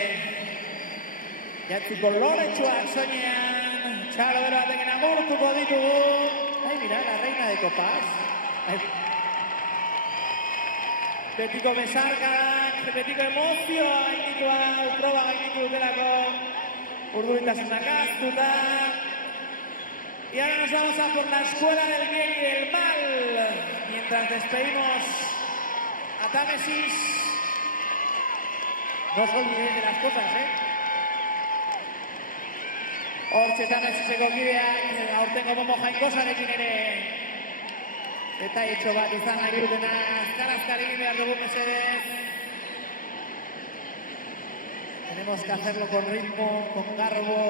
Jantzi koloretsuak soinean, txalo bero batekin agurtuko ditugu. Ai, mira, la reina de copas. Betiko besarkak, betiko emozioa gainditu hau, proba gainditu dutelako, urduritasunak aztuta. Y ahora nos vamos a por la escuela del bien y del mal, mientras despedimos a Támesis. No os olvidéis de las cosas, Hortxe Támesiseko kideak, aurtengo momo jainkosarekin ere detailletxo bat izan nahi dutena, azkar egin behar dugu mesedez. Tenemos que hacerlo con ritmo, con garbo,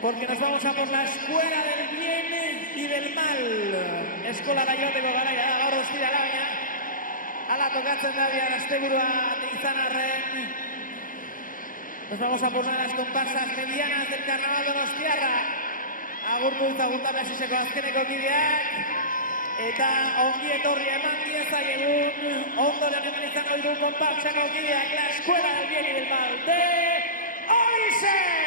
porque nos vamos a por la escuela del bien y del mal. Eskola gaioteko garaia da, gaur ostira baina. Hala tokatzen da bihar asteburua izan arren. Nos vamos a por una de las comparsas medianas del carnaval donostiarra. Agurtu ditzagun Támesiseko azkeneko kideak. Eta ongi etorri eman diezaiegun. Ondoren hemen izango ditu konpartsako kideak, la escuela del bien y del mal de Odyssey!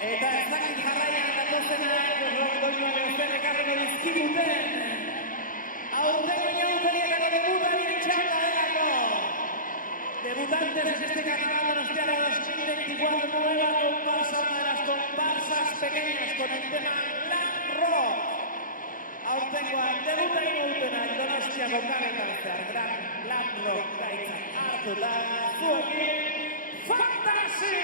Eta ez dakit jarraian datozenak, doinuak eusten ekarriko dizkiguten. Aurtengo inauterietako debutarien txanda delako. Debutantes en este carnaval donostiarra 2024, nueva comparsa, una de las comparsas pequeñas con el tema Glam Rock. Aurtengoan debuta inautenak Donostiako kaletan zehar Glam Rock gaitzak hartuta zuekin Fantasy!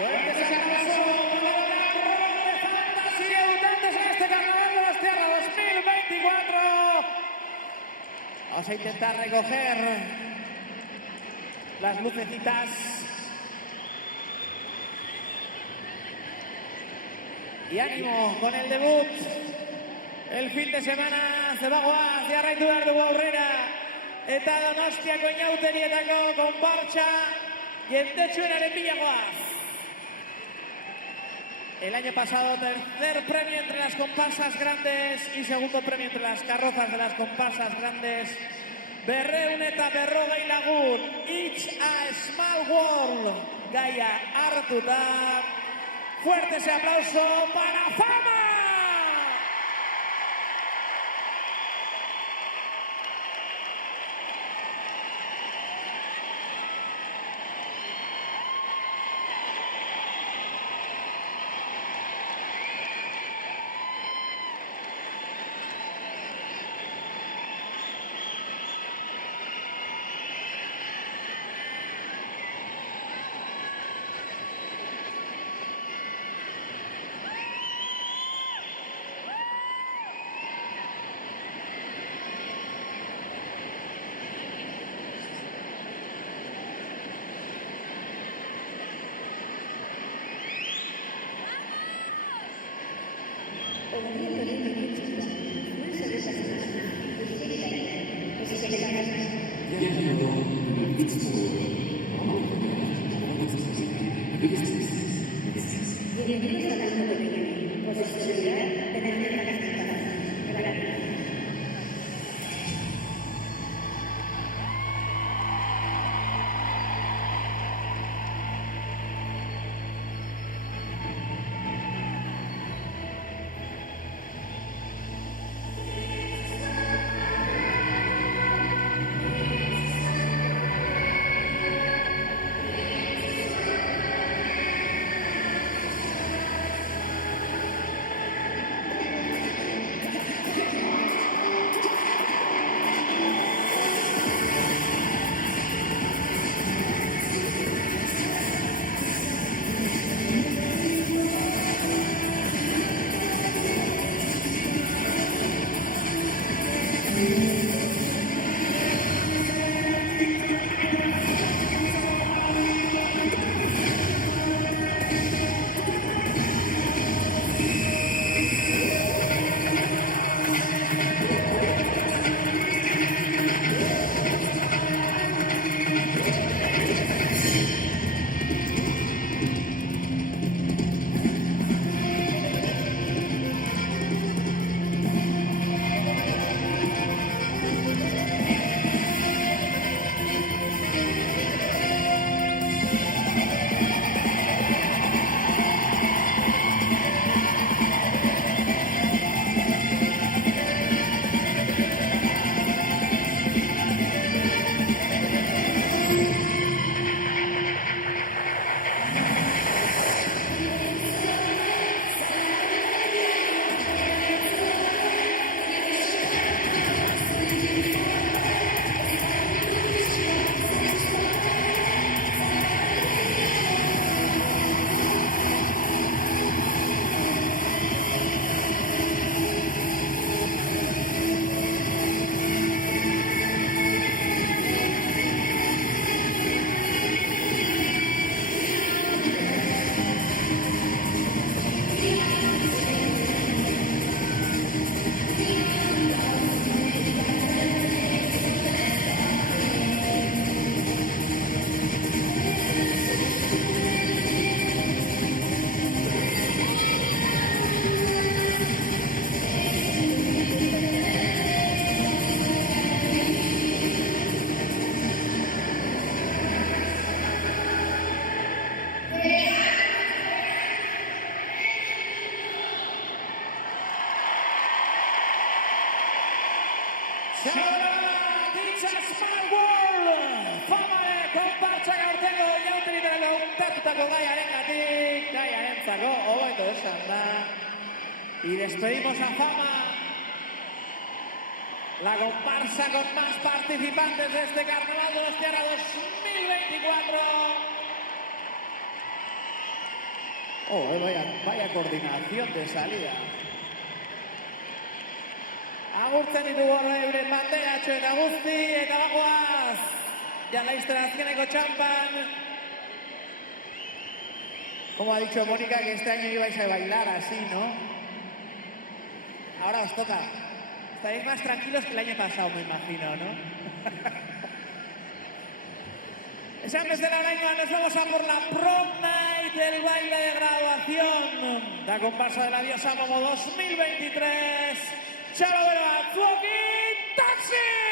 Fuertes aplausos para la Rock de Fantasy, debutantes en este carnaval de los Tierra 2024. Vamos a intentar recoger las lucecitas. Y ánimo con el debut. El fin de semana se va a jugar hacia Raitu de Aurrera. eta Donostiako inauterietako konpartsa jendetsuenaren bilagoaz. El año pasado, tercer premio entre las comparsas grandes y segundo premio entre las carrozas de las comparsas grandes. Berreun eta berrogei lagun, It's a Small World, gaia hartuta. Fuerte ese aplauso para Fama. It's a Small World! Famare konpartsak aurtengo inauterietako untatutako gaiarentzako, hobeto esan da. Y despedimos a Fama, la comparsa con más participantes de este Carnaval Donostiarra 2024. Vaya coordinación de salida. Agurtzen ditugu horre banderatxo eta guzti, eta bagoaz, jalaizten azkeneko txampan. Como ha dicho Mónica, que este año ibais a bailar así, ¿no? Ahora os toca. Estaréis más tranquilos que el año pasado, me imagino, ¿no? sean desde la Araña, nos vamos a por la Prom Night, el baile de graduación. La comparsa de la diosa Momo 2023. Chavero Azuki Taxi.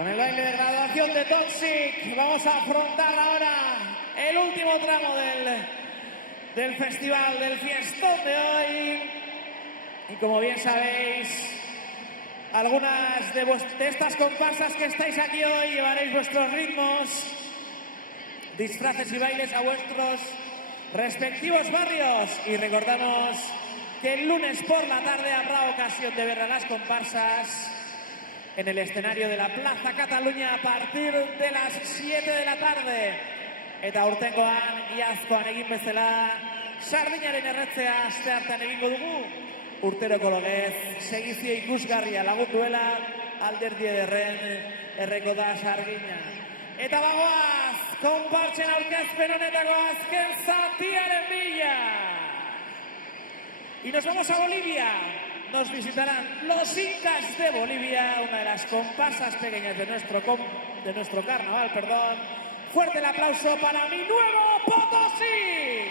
Con el baile de graduación de Toxic vamos a afrontar ahora el último tramo del festival, del fiestón de hoy. Y como bien sabéis, algunas de estas comparsas que estáis aquí hoy llevaréis vuestros ritmos, disfraces y bailes a vuestros respectivos barrios. Y recordamos que el lunes por la tarde habrá ocasión de ver a las comparsas en el escenario de la Plaza Cataluña a partir de las 7 de la tarde. Eta urtengoan, iazkoan egin bezala, sardinaren erretzea aste hartan egingo dugu. Urteroko logez, segizio ikusgarria lagunduela, alderdi ederren erreko da sardina. Eta bagoaz, konpartsen aurkezpen honetako azken zatiaren bila. Y nos vamos a Bolivia. Nos visitarán los Incas de Bolivia, una de las comparsas pequeñas de nuestro carnaval, perdón. Fuerte el aplauso para mi nuevo Potosí.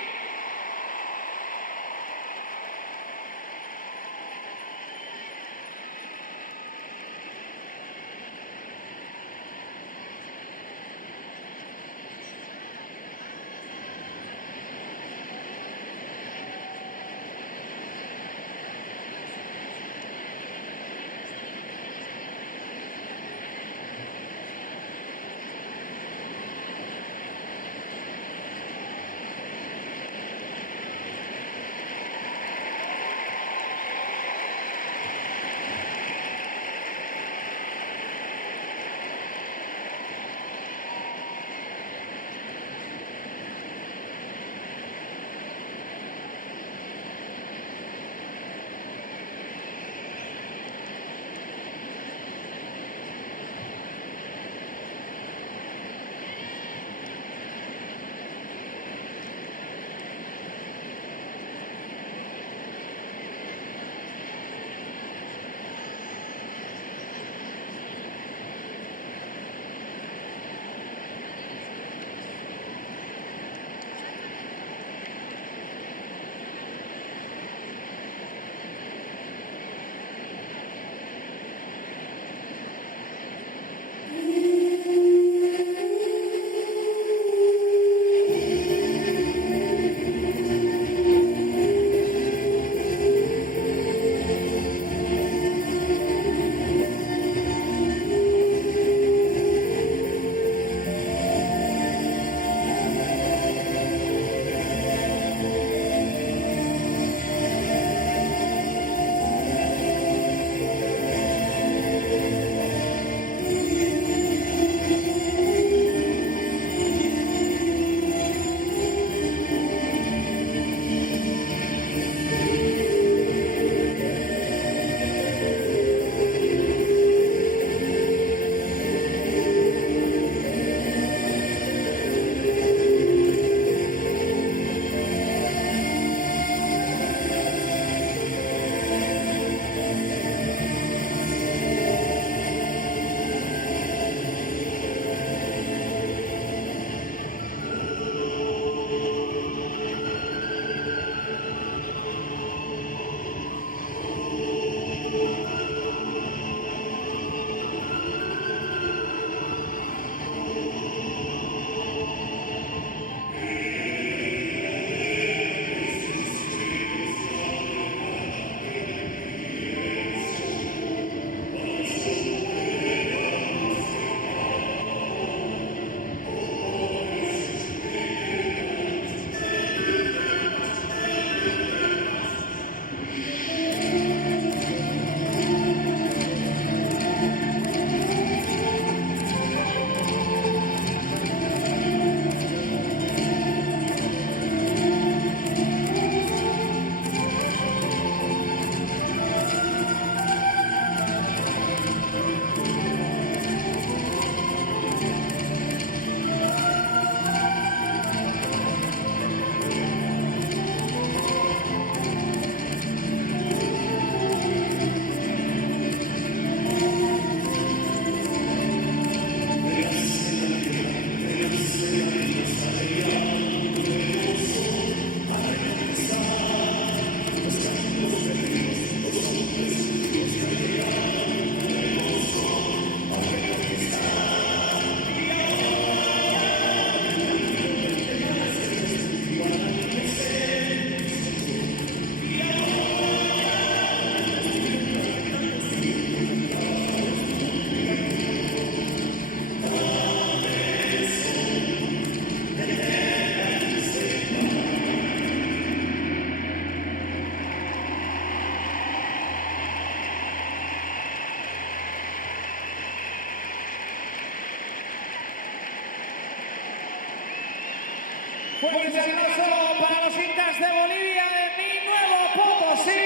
Fuerte aplauso para los incas de Bolivia de Mi Nuevo Potosí.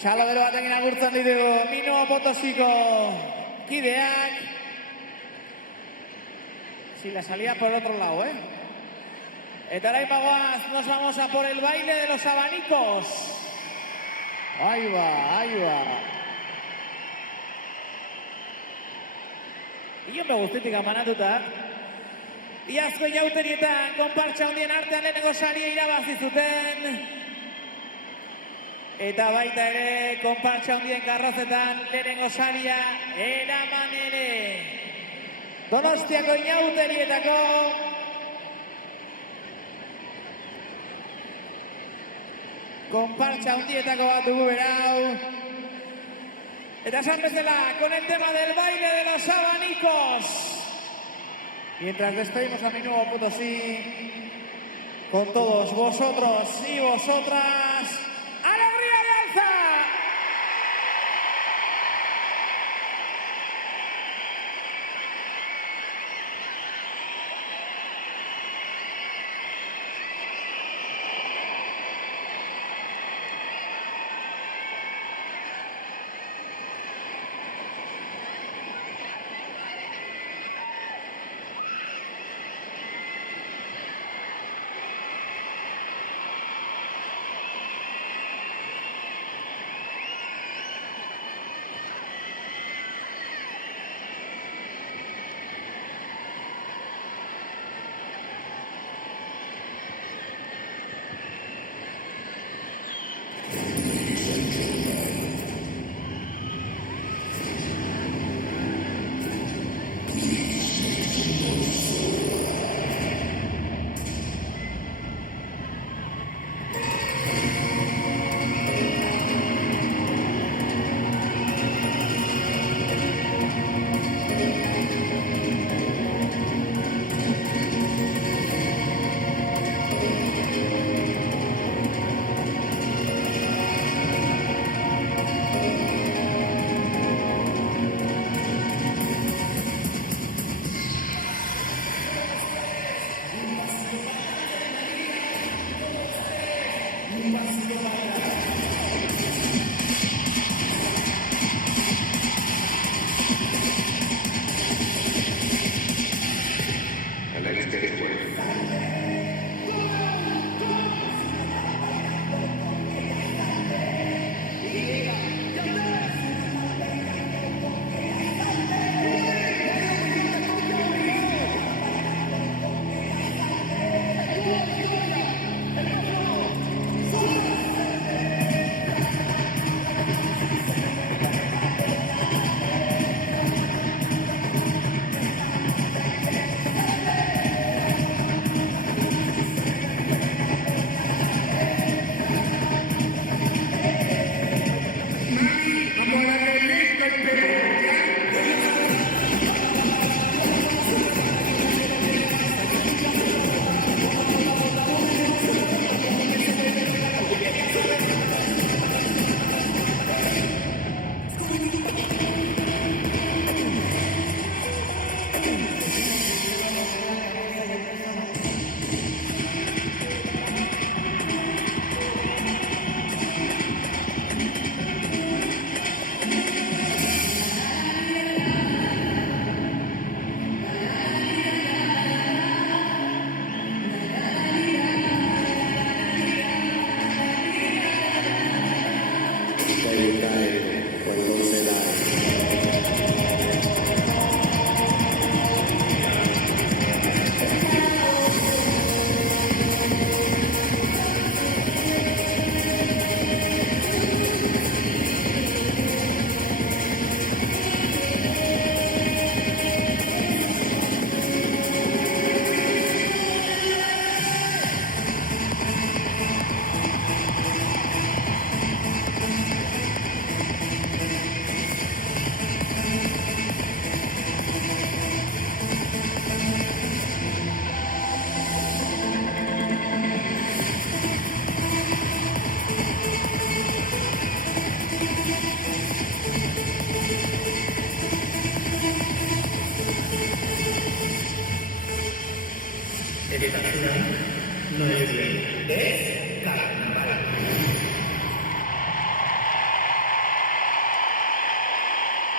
Txalo bero batekin agurtzen ditu Mi Nuevo Potosiko kideak. Si la salía por el otro lado, Eta orain bagoaz, nos vamos a por el baile de los abanicos. Ahí va, ahí va. Ion begustetik amanatuta. Iazko inauterietan konpartxa hondien artean lehenengo saria irabazi zuten. Eta baita ere, konpartxa hondien karrozetan lehenengo saria eraman ere. Donostiako inauterietako konpartxa hundietako bat dugu berau. Eta esan bezala, con el tema del baile de los abanicos. Mientras despedimos a Mi Nuevo Potosí, con todos vosotros y vosotras, ¡alegría de alza! clasificación no es bien, es carnaval.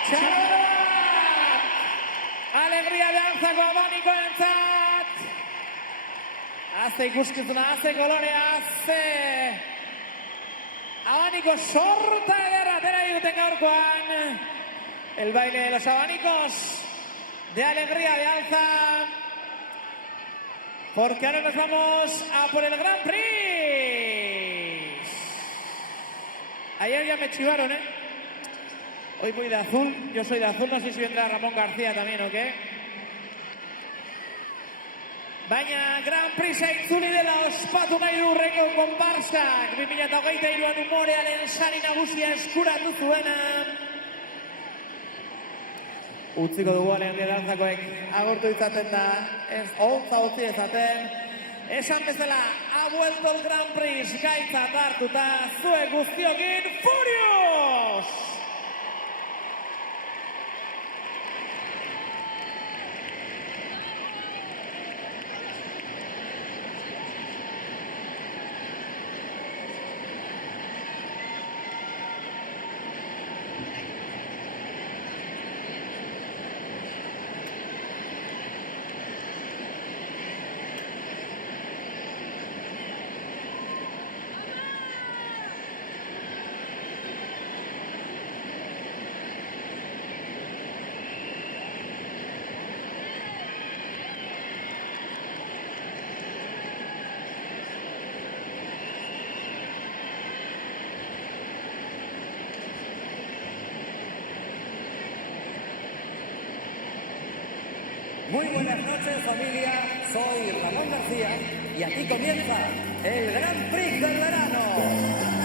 Txaloak! Alegria behantzako abaniko entzat! Azte ikuskizuna, azte kolorea, azte... Abaniko sorta ederra atera diguten gaurkoan. El baile de los abanicos de Alegría de Alza. Porque ahora nos vamos a por el Grand Prix. Ayer ya me chivaron, ¿eh? Hoy voy de azul, yo soy de azul, no sé si vendrá Ramón García también o qué. Baina Grand Prix itzuli dela ospatu nahi du Urrengo konparsak. 2023an umorearen sari nagusia eskuratu zuena. Utziko dugu Alegria Danzakoek agortu izaten da, ez ontza utzi ezaten. Esan bezala, ha vuelto el Grand Prix gaitzat hartuta, zuek guztiokin Furious! Muy buenas noches, familia. Soy Ramón García y aquí comienza el Grand Prix del verano.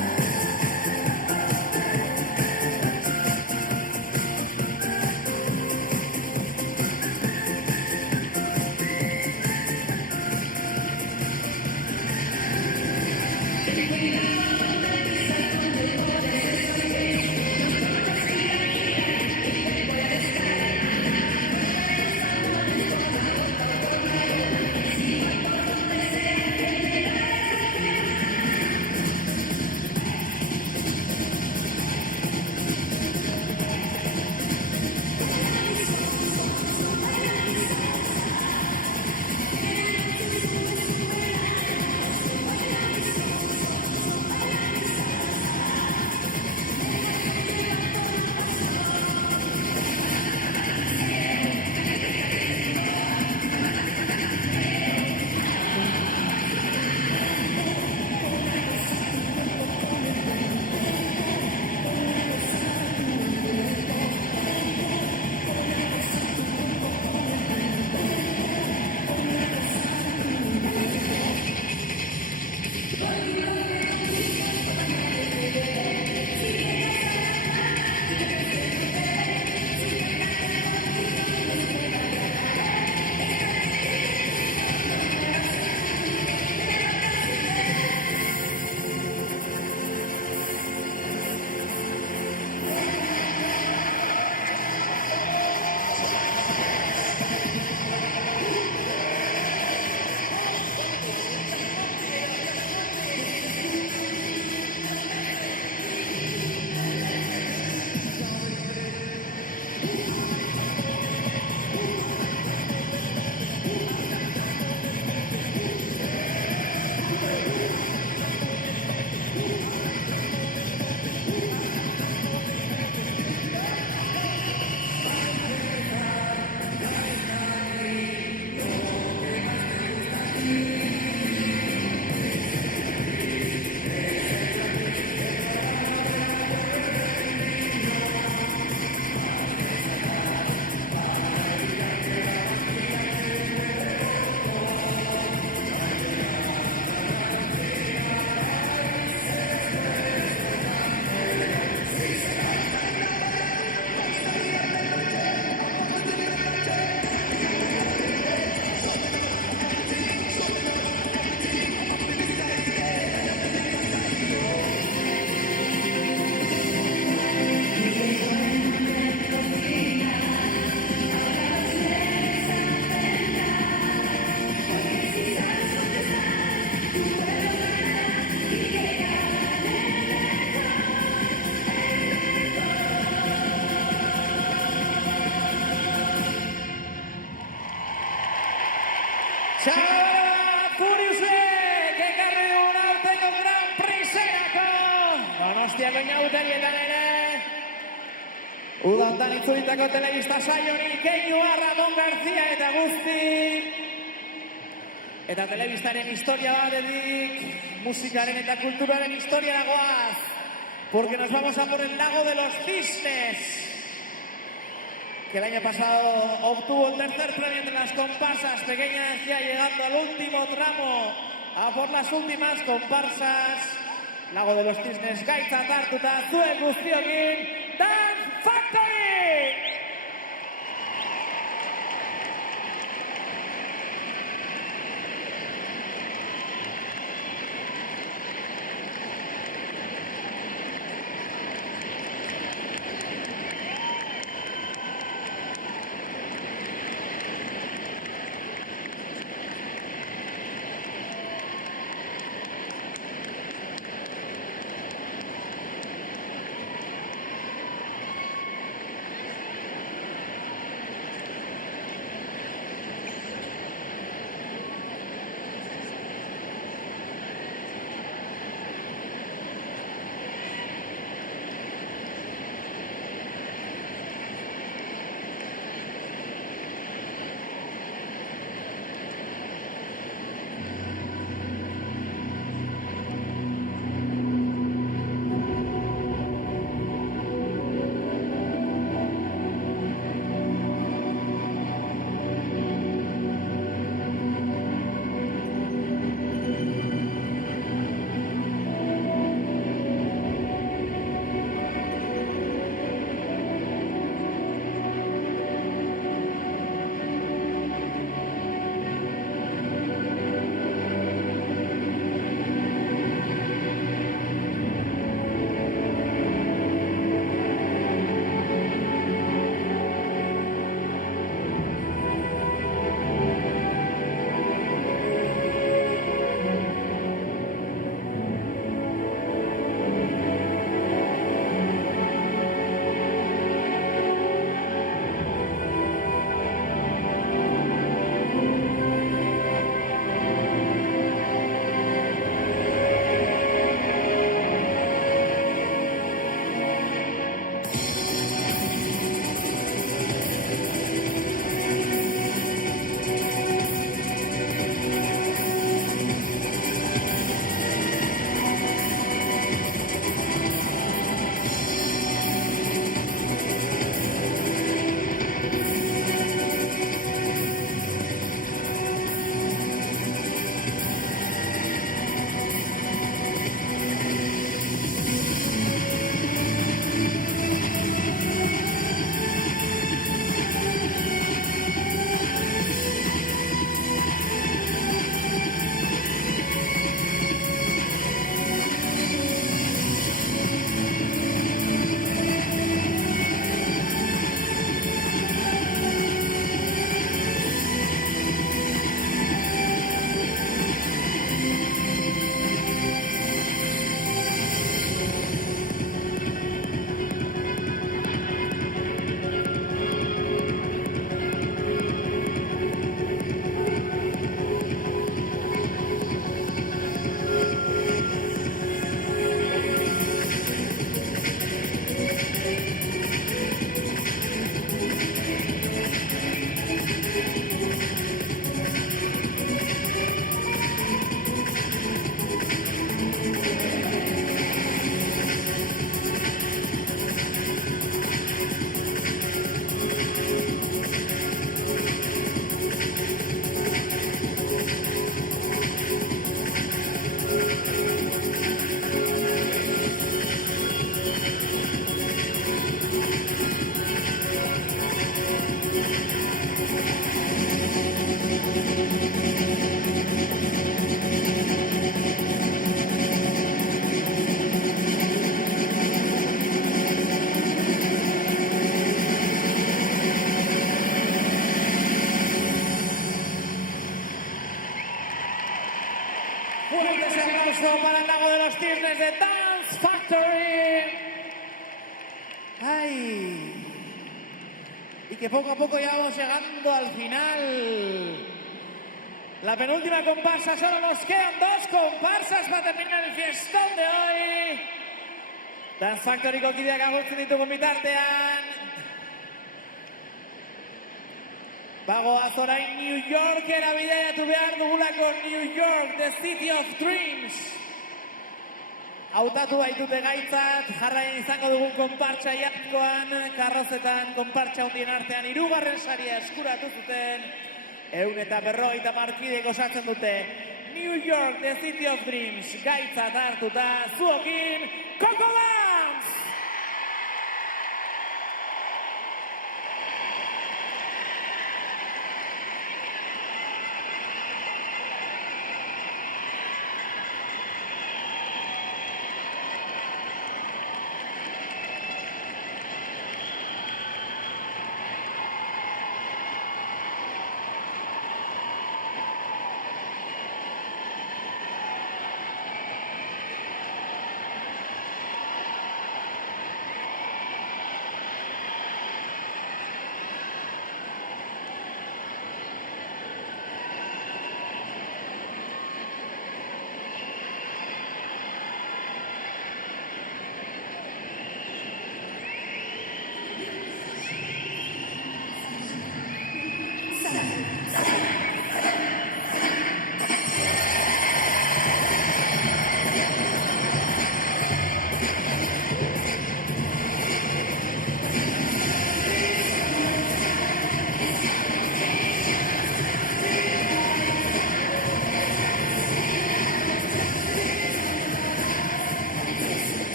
Txabat Furiusek ekarri dugun aurtengo Gran Prixerako Donostiako inauterietan ere Udantan itzulitako telebista saionik Keinu Ramon Garzia eta guzti eta telebistaren historia batetik musikaren eta kulturaren historia dagoaz porque nos vamos a por el lago de los cisnes que el año pasado obtuvo el tercer premio entre las comparsas pequeñas, ya llegando al último tramo, a por las últimas comparsas. Lago de los Cisnes, gaitza tartuta, zuen guztiokin, Dance Factory! aplauso para el Lago de los Cisnes de Dance Factory. ¡Ay! Y que poco a poco ya vamos llegando al final La penúltima comparsa, solo nos quedan 2 comparsas para terminar el fiestón de hoy. Dance Factoryko kideak agurtzen ditugun bitartean. Bagoaz orain New Yorkera bidaiatu behar dugulako. New York, the city of dreams. Hautatu baitute gaitzat, jarraien izango dugun konpartsa jatkoan, karrozetan konpartsa hundien artean 3. saria eskuratu zuten. 150 markidek osatzen dute. New York, the city of dreams, gaitzat hartuta, zuokin, Coco Dance!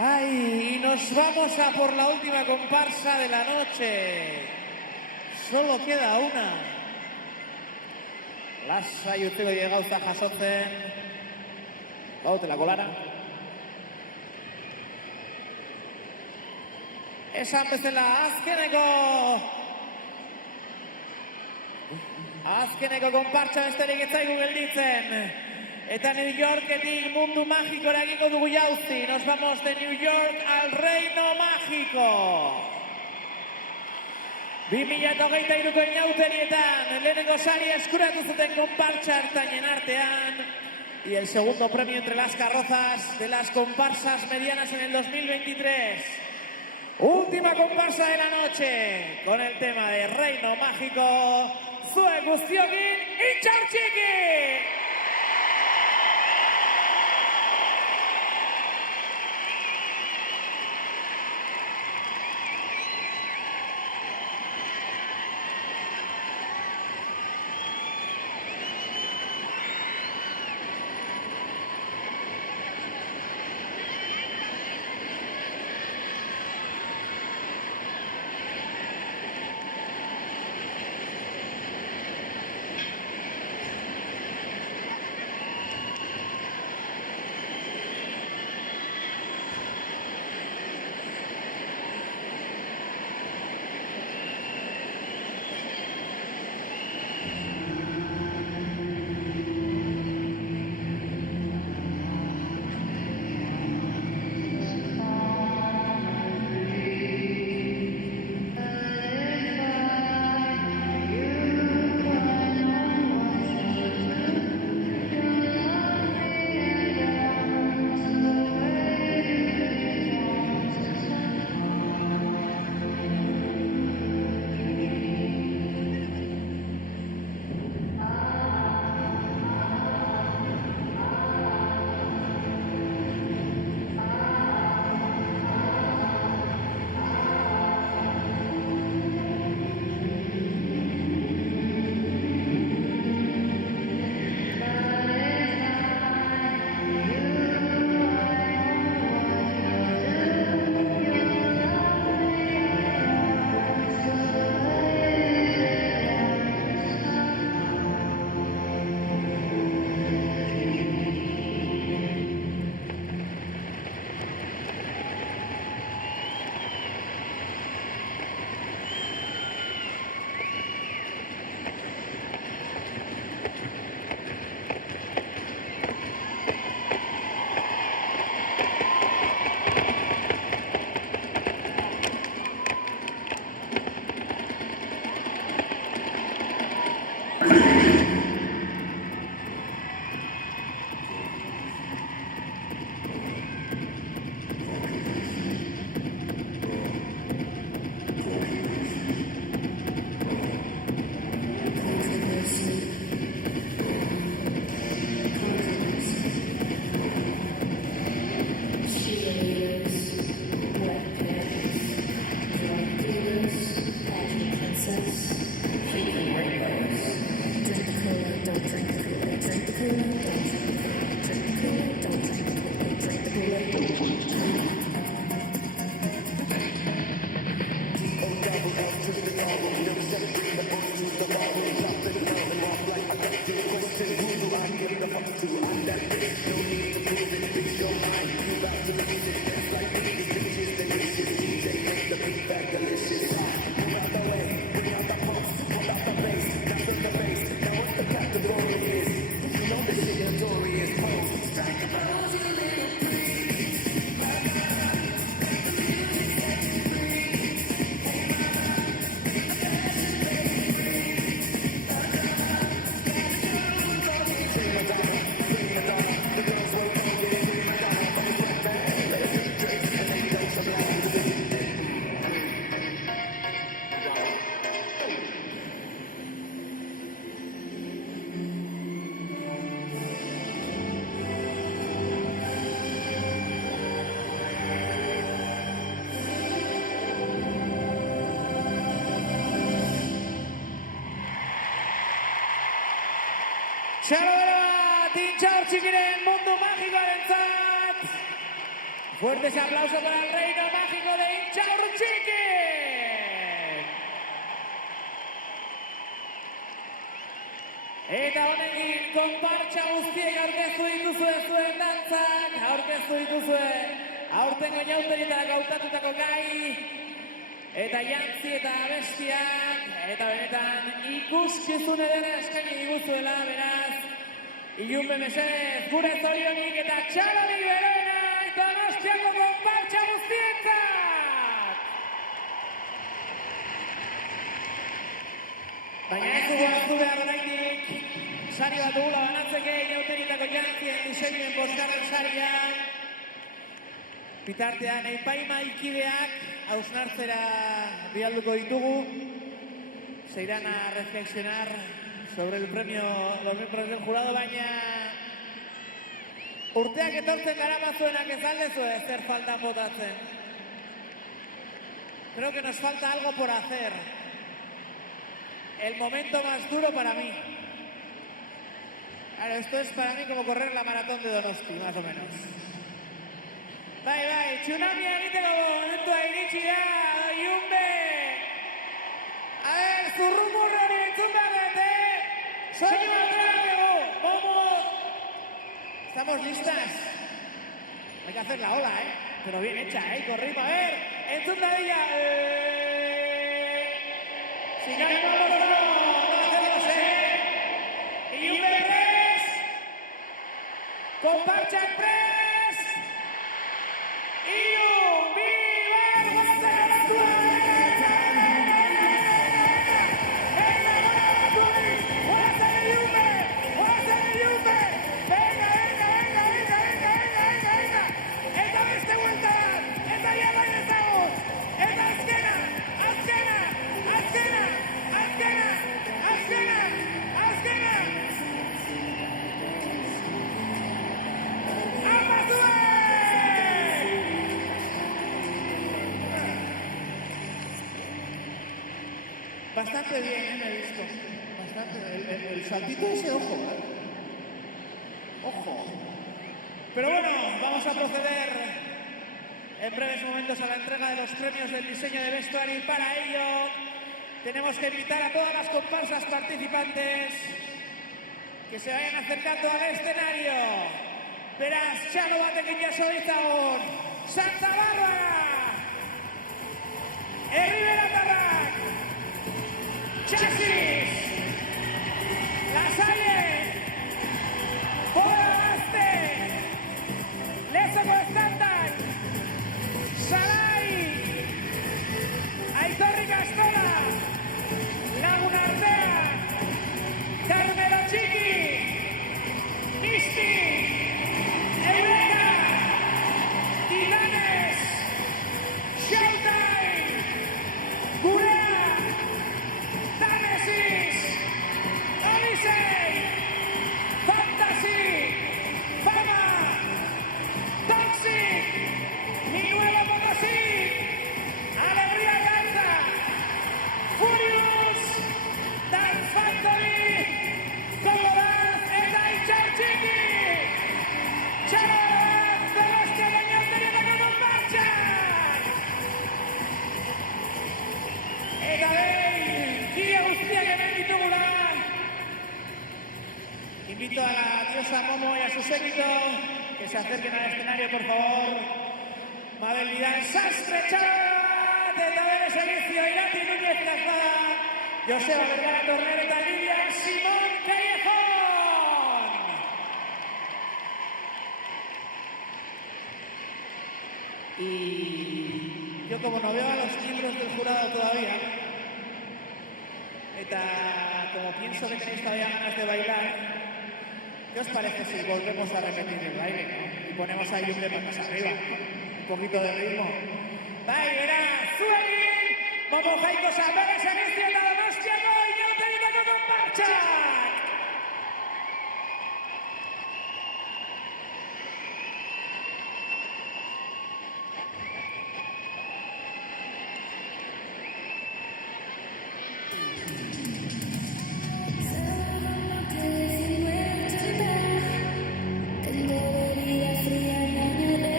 Ay, y nos vamos a por la última comparsa de la noche. Solo queda una. Lasa Jutego y Gauza jasotzen. Bautela kolara. Esan bezala azkeneko konpartsa besterik ez zaigu gelditzen. Eta New Yorketik mundu magikora egingo dugu jauzi. Nos vamos de New York al Reino Mágico. 2023ko inauterietan lehenengo sari eskuratu zuten konpartsa hartainen artean. Y el segundo premio entre las carrozas de las comparsas medianas en el 2023. Última comparsa de la noche con el tema de Reino Mágico. Zue guztiokin itxaurtxiki! Txalo bat, intxaur txikiren mundu magikoarentzat. Fuertes aplausos para el reino mágico de Intxaurtxiki. Eta honekin, konpartxa guztiek aurkeztu dituzue zuen dantzak, aurkeztu dituzue aurtengo inauterietarako hautatutako gai, eta jantzi eta abestiak, eta benetan ikuskizun edera eskaini diguzuela, beraz, ilunbe mesedez, gure zorionik eta txalorik berena, eta Donostiako konpartxa guztientzat! Baina ez dugu hartu behar oraindik, sari bat dugula banatzeke inauterietako jantzien diseinuen bosgarren sarian. Bitartean, epaimaikideak hausnartzera bialduko ditugu. Se irán a reflexionar sobre el premio, los miembros del jurado, baina urteak etortzen gara bazuenak ez aldezu zer falta botatzen. Creo que nos falta algo por hacer. El momento más duro para mí. Claro, esto es para mí como correr la maratón de Donosti, más o menos. Bai, tsunami egiteko momentua iritsi da, Ilunbe! A ver, zurrumurri hori entzun behar dut, Soy atrás, vamos. ¿Estamos listas? Hay que hacer la ola, pero bien hecha, con ritmo. A ver, entzun dadila. Sigamos, no hacemos, Ilunbe press. Konpartxak press. Ilunbe, bastante bien, me he visto. Bastante. El saltito ese, ojo. Ojo. Pero bueno, vamos a proceder en breves momentos a la entrega de los premios del diseño de vestuario y para ello tenemos que invitar a todas las comparsas participantes que se vayan acercando al escenario. Verás, Chano batekin jaso ditzagun, Santa Bárbara, Herriberatarrak, Chasis, La Salle, Bogazte, Lezoko Estandar, Sarai, Aitorri Castela, Laguna Artea, Carmelo Txiki, Misti, Eureka, Titanes, Showtime, Gurea, Támesis, Odyssey, Fantasy, Fama, Toxic, Mi Nuevo Potosí, Alegría Danza, Furious, Dance Factory, Colorad eta Intxaurtxiki, Txarolet, Donostia gainauterietako konpartxak! Eta behin, kide guztiak hemen ditugula. Invito a la diosa Momo y a su séquito que se acerquen al escenario, por favor. Mabel Vidal, Sastre, Txarolet, eta bere segizio, Irati Núñez Lazada, Joseba Vergara Torner eta Lidia Simón Callejón. Y yo, como no veo a los miembros del jurado todavía, como pienso que tenéis todavía ganas de bailar, ¿qué os parece si volvemos a repetir el baile, ¿no? Y ponemos ahí un de patas arriba, un poquito de ritmo. Bai, era, zuegin, Momo jaiko zabere segizio eta Donostiako inauterietako konpartxak! Tengo bebida fría en la nevera.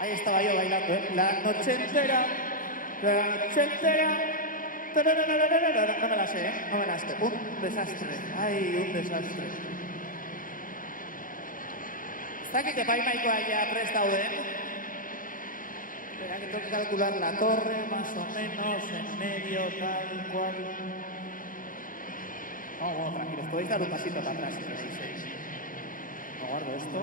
Ahí estaba yo bailando, ¿eh? La noche entera. No me la sé, ¿eh? No me la sé. Un desastre. Ay, un desastre. Está aquí que Paimaiko haya prestado, ¿eh? Espera que tengo que calcular la torre, más o menos, en medio, tal cual. No, bueno, tranquilos, podéis dar un pasito para atrás si queréis. No guardo esto.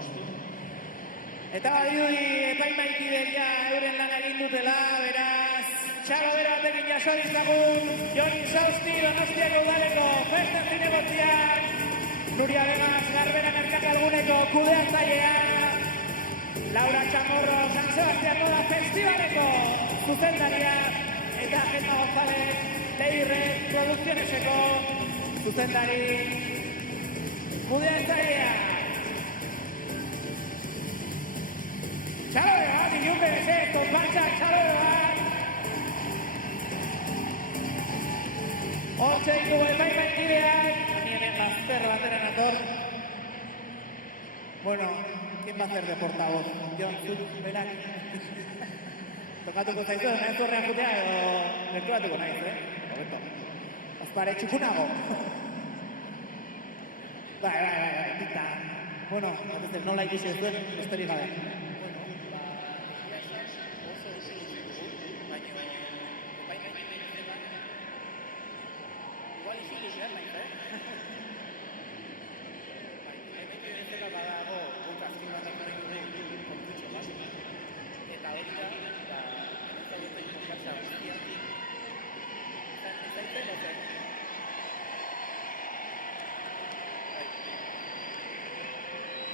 Eta badirudi epaimaikidea euren lan egin dutela, beraz, txalo bero batekin jaso ditzagun, Jon Insausti, Donostiako udaleko festa zinegotziak, Nuria Vegas, Garbera Merkatalguneko kudeatzailea, Laura Chamorro, San Sebastián Moda Festivaleko zuzendaria, eta Gemma González, Leirre Produkzioneseko zuzendari, kudeatzailea. Txalo bero bat, ilun berezek, konpartxak, txalo bero bat. Hortxe ditugu epaimakideak, nien bazter batera nator. Bueno, ¿quién va a hacer de portavoz? Jon, zut, berak. Tokatuko zaizu, nahi zurrean jutea, edo gerturatuko nahiz, Horreto. Azpare txukunago. Bai, dita. Bueno, nola ikusi ez duen, besterik gabe.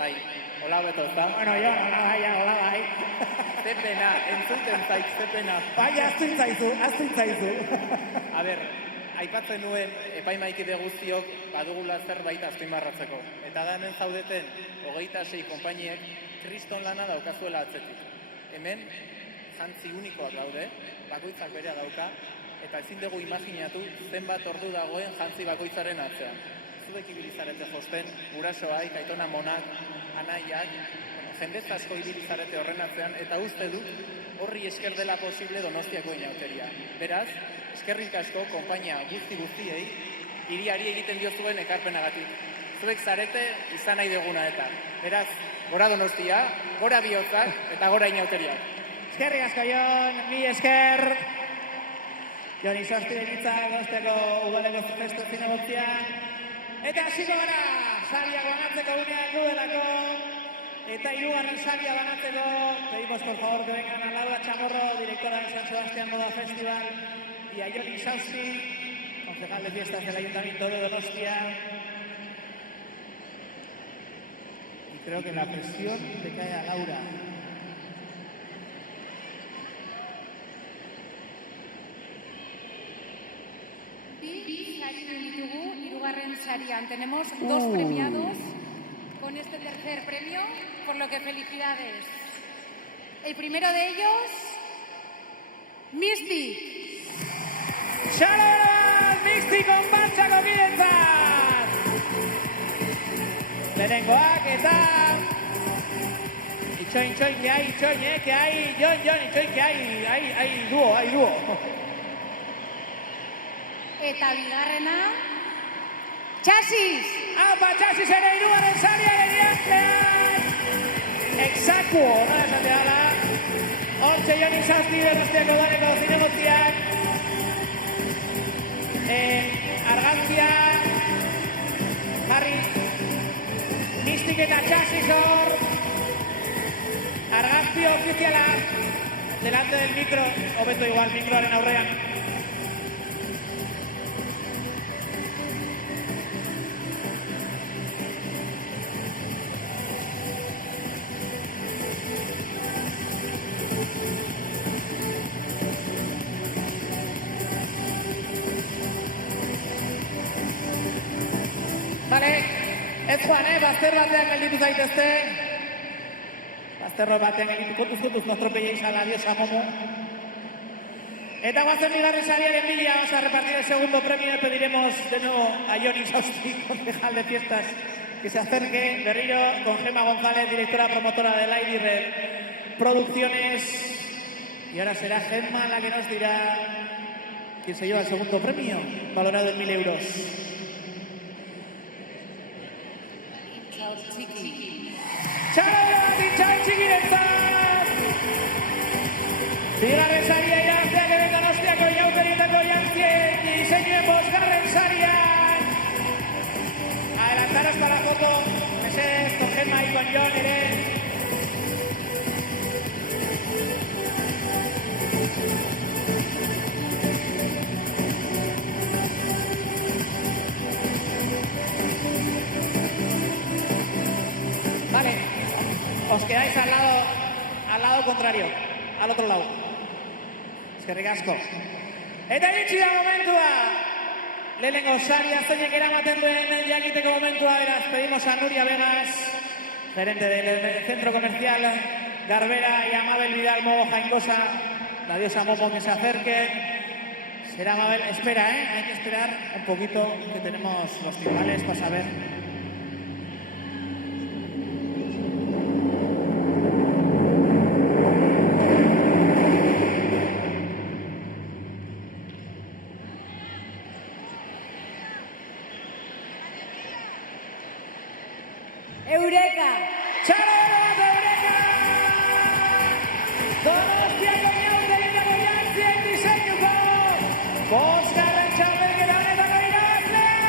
Bai, hola beto, ezta? Bueno, jo, hola bai. Zepena, entzuten zait, zepena. Bai, aztu intzaizu. A ber, aipatzen nuen epaimaikide guztiok badugula zerbait azpimarratzeko. Eta da hemen zaudeten 26 konpainiek kriston lana daukazuela atzetik. Hemen jantzi unikoak daude, bakoitzak berea dauka, eta ezin dugu imaginatu zenbat ordu dagoen jantzi bakoitzaren atzean. Zuek ibilizarete josten, gurasoaik, aitona monak, anaiak, jendez asko ibilizarete horren atzean, eta uste dut horri esker dela posible Donostiako inauteria. Beraz, eskerrik asko konpainia guztiei, hiriari egiten diozuen ekarpenagatik. Zuek zarete izan nahi duguna eta. Beraz, gora Donostia, gora bihotzak eta gora inauteriak. Eskerrik asko, Jon, mi esker. Jon Insausti denitzak, Donostiako udaleko festu zinegotzian. Eta hasiko gara, sariak banatzeko unean dudelako, eta hirugarren saria banatzeko, pedimos por favor que vengan a Laura Chamorro, directora de San Sebastián Moda Festival, y a Jon Insausti, concejal de fiestas del Ayuntamiento de Donostia. Y creo que la presión le cae a Laura. Hirugarren sarian. Tenemos dos premiados con este tercer premio, por lo que felicidades. El primero de ellos, Misty. ¡Sharon! ¡Misty konpartsako kidentzat! Lehenengoak eta... Itxoin, que hay, que hay, Jon, itxoin, que hay dúo. Eta bigarrena, Chasis! Apa, Chasis ere hirugarren saria egiaztean! Exacuo, nola esate dala. Hortxe Jon Insausti Donostiako udaleko zinegotziak. Argantzia, jarri, Mistik eta Chasis hor. Argantzio ofiziala, delante del micro, hobeto igual, mikroaren aurrean. Vale, ez joan, bazter batean gelditu zaitezte. Bazterro batean gelditu kontuz, no atropelléis a la diosa Momo. Eta guazen bigarren sariaren bila, vamos a repartir el segundo premio. Pediremos de nuevo a Johnny Sausti, concejal de fiestas, que se acerque. Berriro con Gemma González, directora promotora de Lady Red Producciones. Y ahora será Gemma la que nos dirá quién se lleva el segundo premio, valorado en 1.000 euros. ¡Chao, chiquirentzat! Bigarren saria jantzea, gero Donostiako Inauterietako jantzien diseinuen bosgarren sarian. Adelantaros para la foto, mesedez, con Gemma y con Jon ere. Vale, os quedáis al lado contrario, al otro lado. Eskerrik asko. Eta iritsi da momentua. Lehenengo saria zeinek eramaten duen jakiteko momentua, beraz, pedimos a Nuria Vegas, gerente del centro comercial Garbera, y a Mabel Vidal Mogo Jaincosa, la diosa Momo, que se acerque. Será Mabel, espera, hay que esperar un poquito, que tenemos los timbales para saber. Eureka! ¡Txarra, Eureka! Donostiako Inauterietako jantzien diseinuko bosgarren txapelketa honetako irabazlea!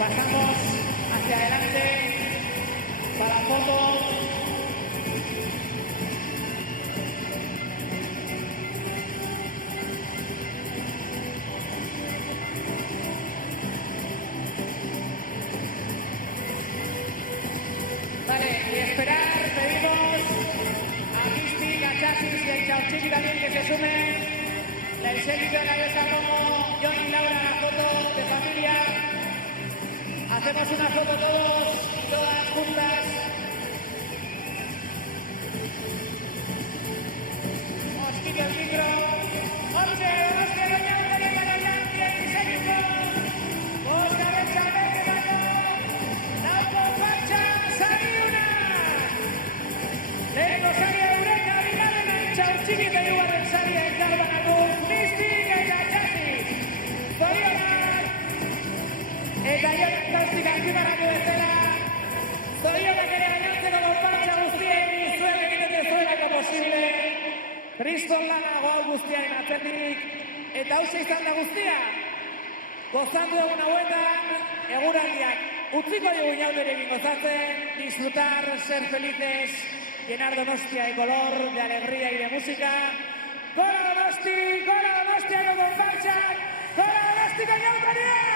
Pasamos hacia adelante para la foto. Vale, y esperar, pedimos a Misty, a Chasis y a Chauchiqui también que se sumen. El séquito de la diosa como Jon y Laura, la foto de familia. Hacemos una foto todos y todas juntas. Os quito el micro. ¡Once! ¡Hostia, doña Auterieta, doña Auterieta, diseinuko! Bosgarren txapelketako lauko martxan sariuna! Lehenengo saria Eureka, bigarrena Txautxiki eta hirugarren saria elkarbanatuz Mistik eta Chasis. Zorionak! Eta Jon Zaustik azpimarratu bezala, zorionak ere gainontzeko konpartsa guztien zuek egiten zuelako posible. Kriston lana hau guztiaren atzetik, eta hauxe izan da guztia. Gozatu egun hauetan, eguraldiak utziko dugu Inauteriekin gozatzen, disfrutar, ser felices, llenar Donostia de color, de alegría y de música. ¡Gora Donosti! ¡Gora Donostiako konpartsak! ¡Gora Donostiko Inauteriak!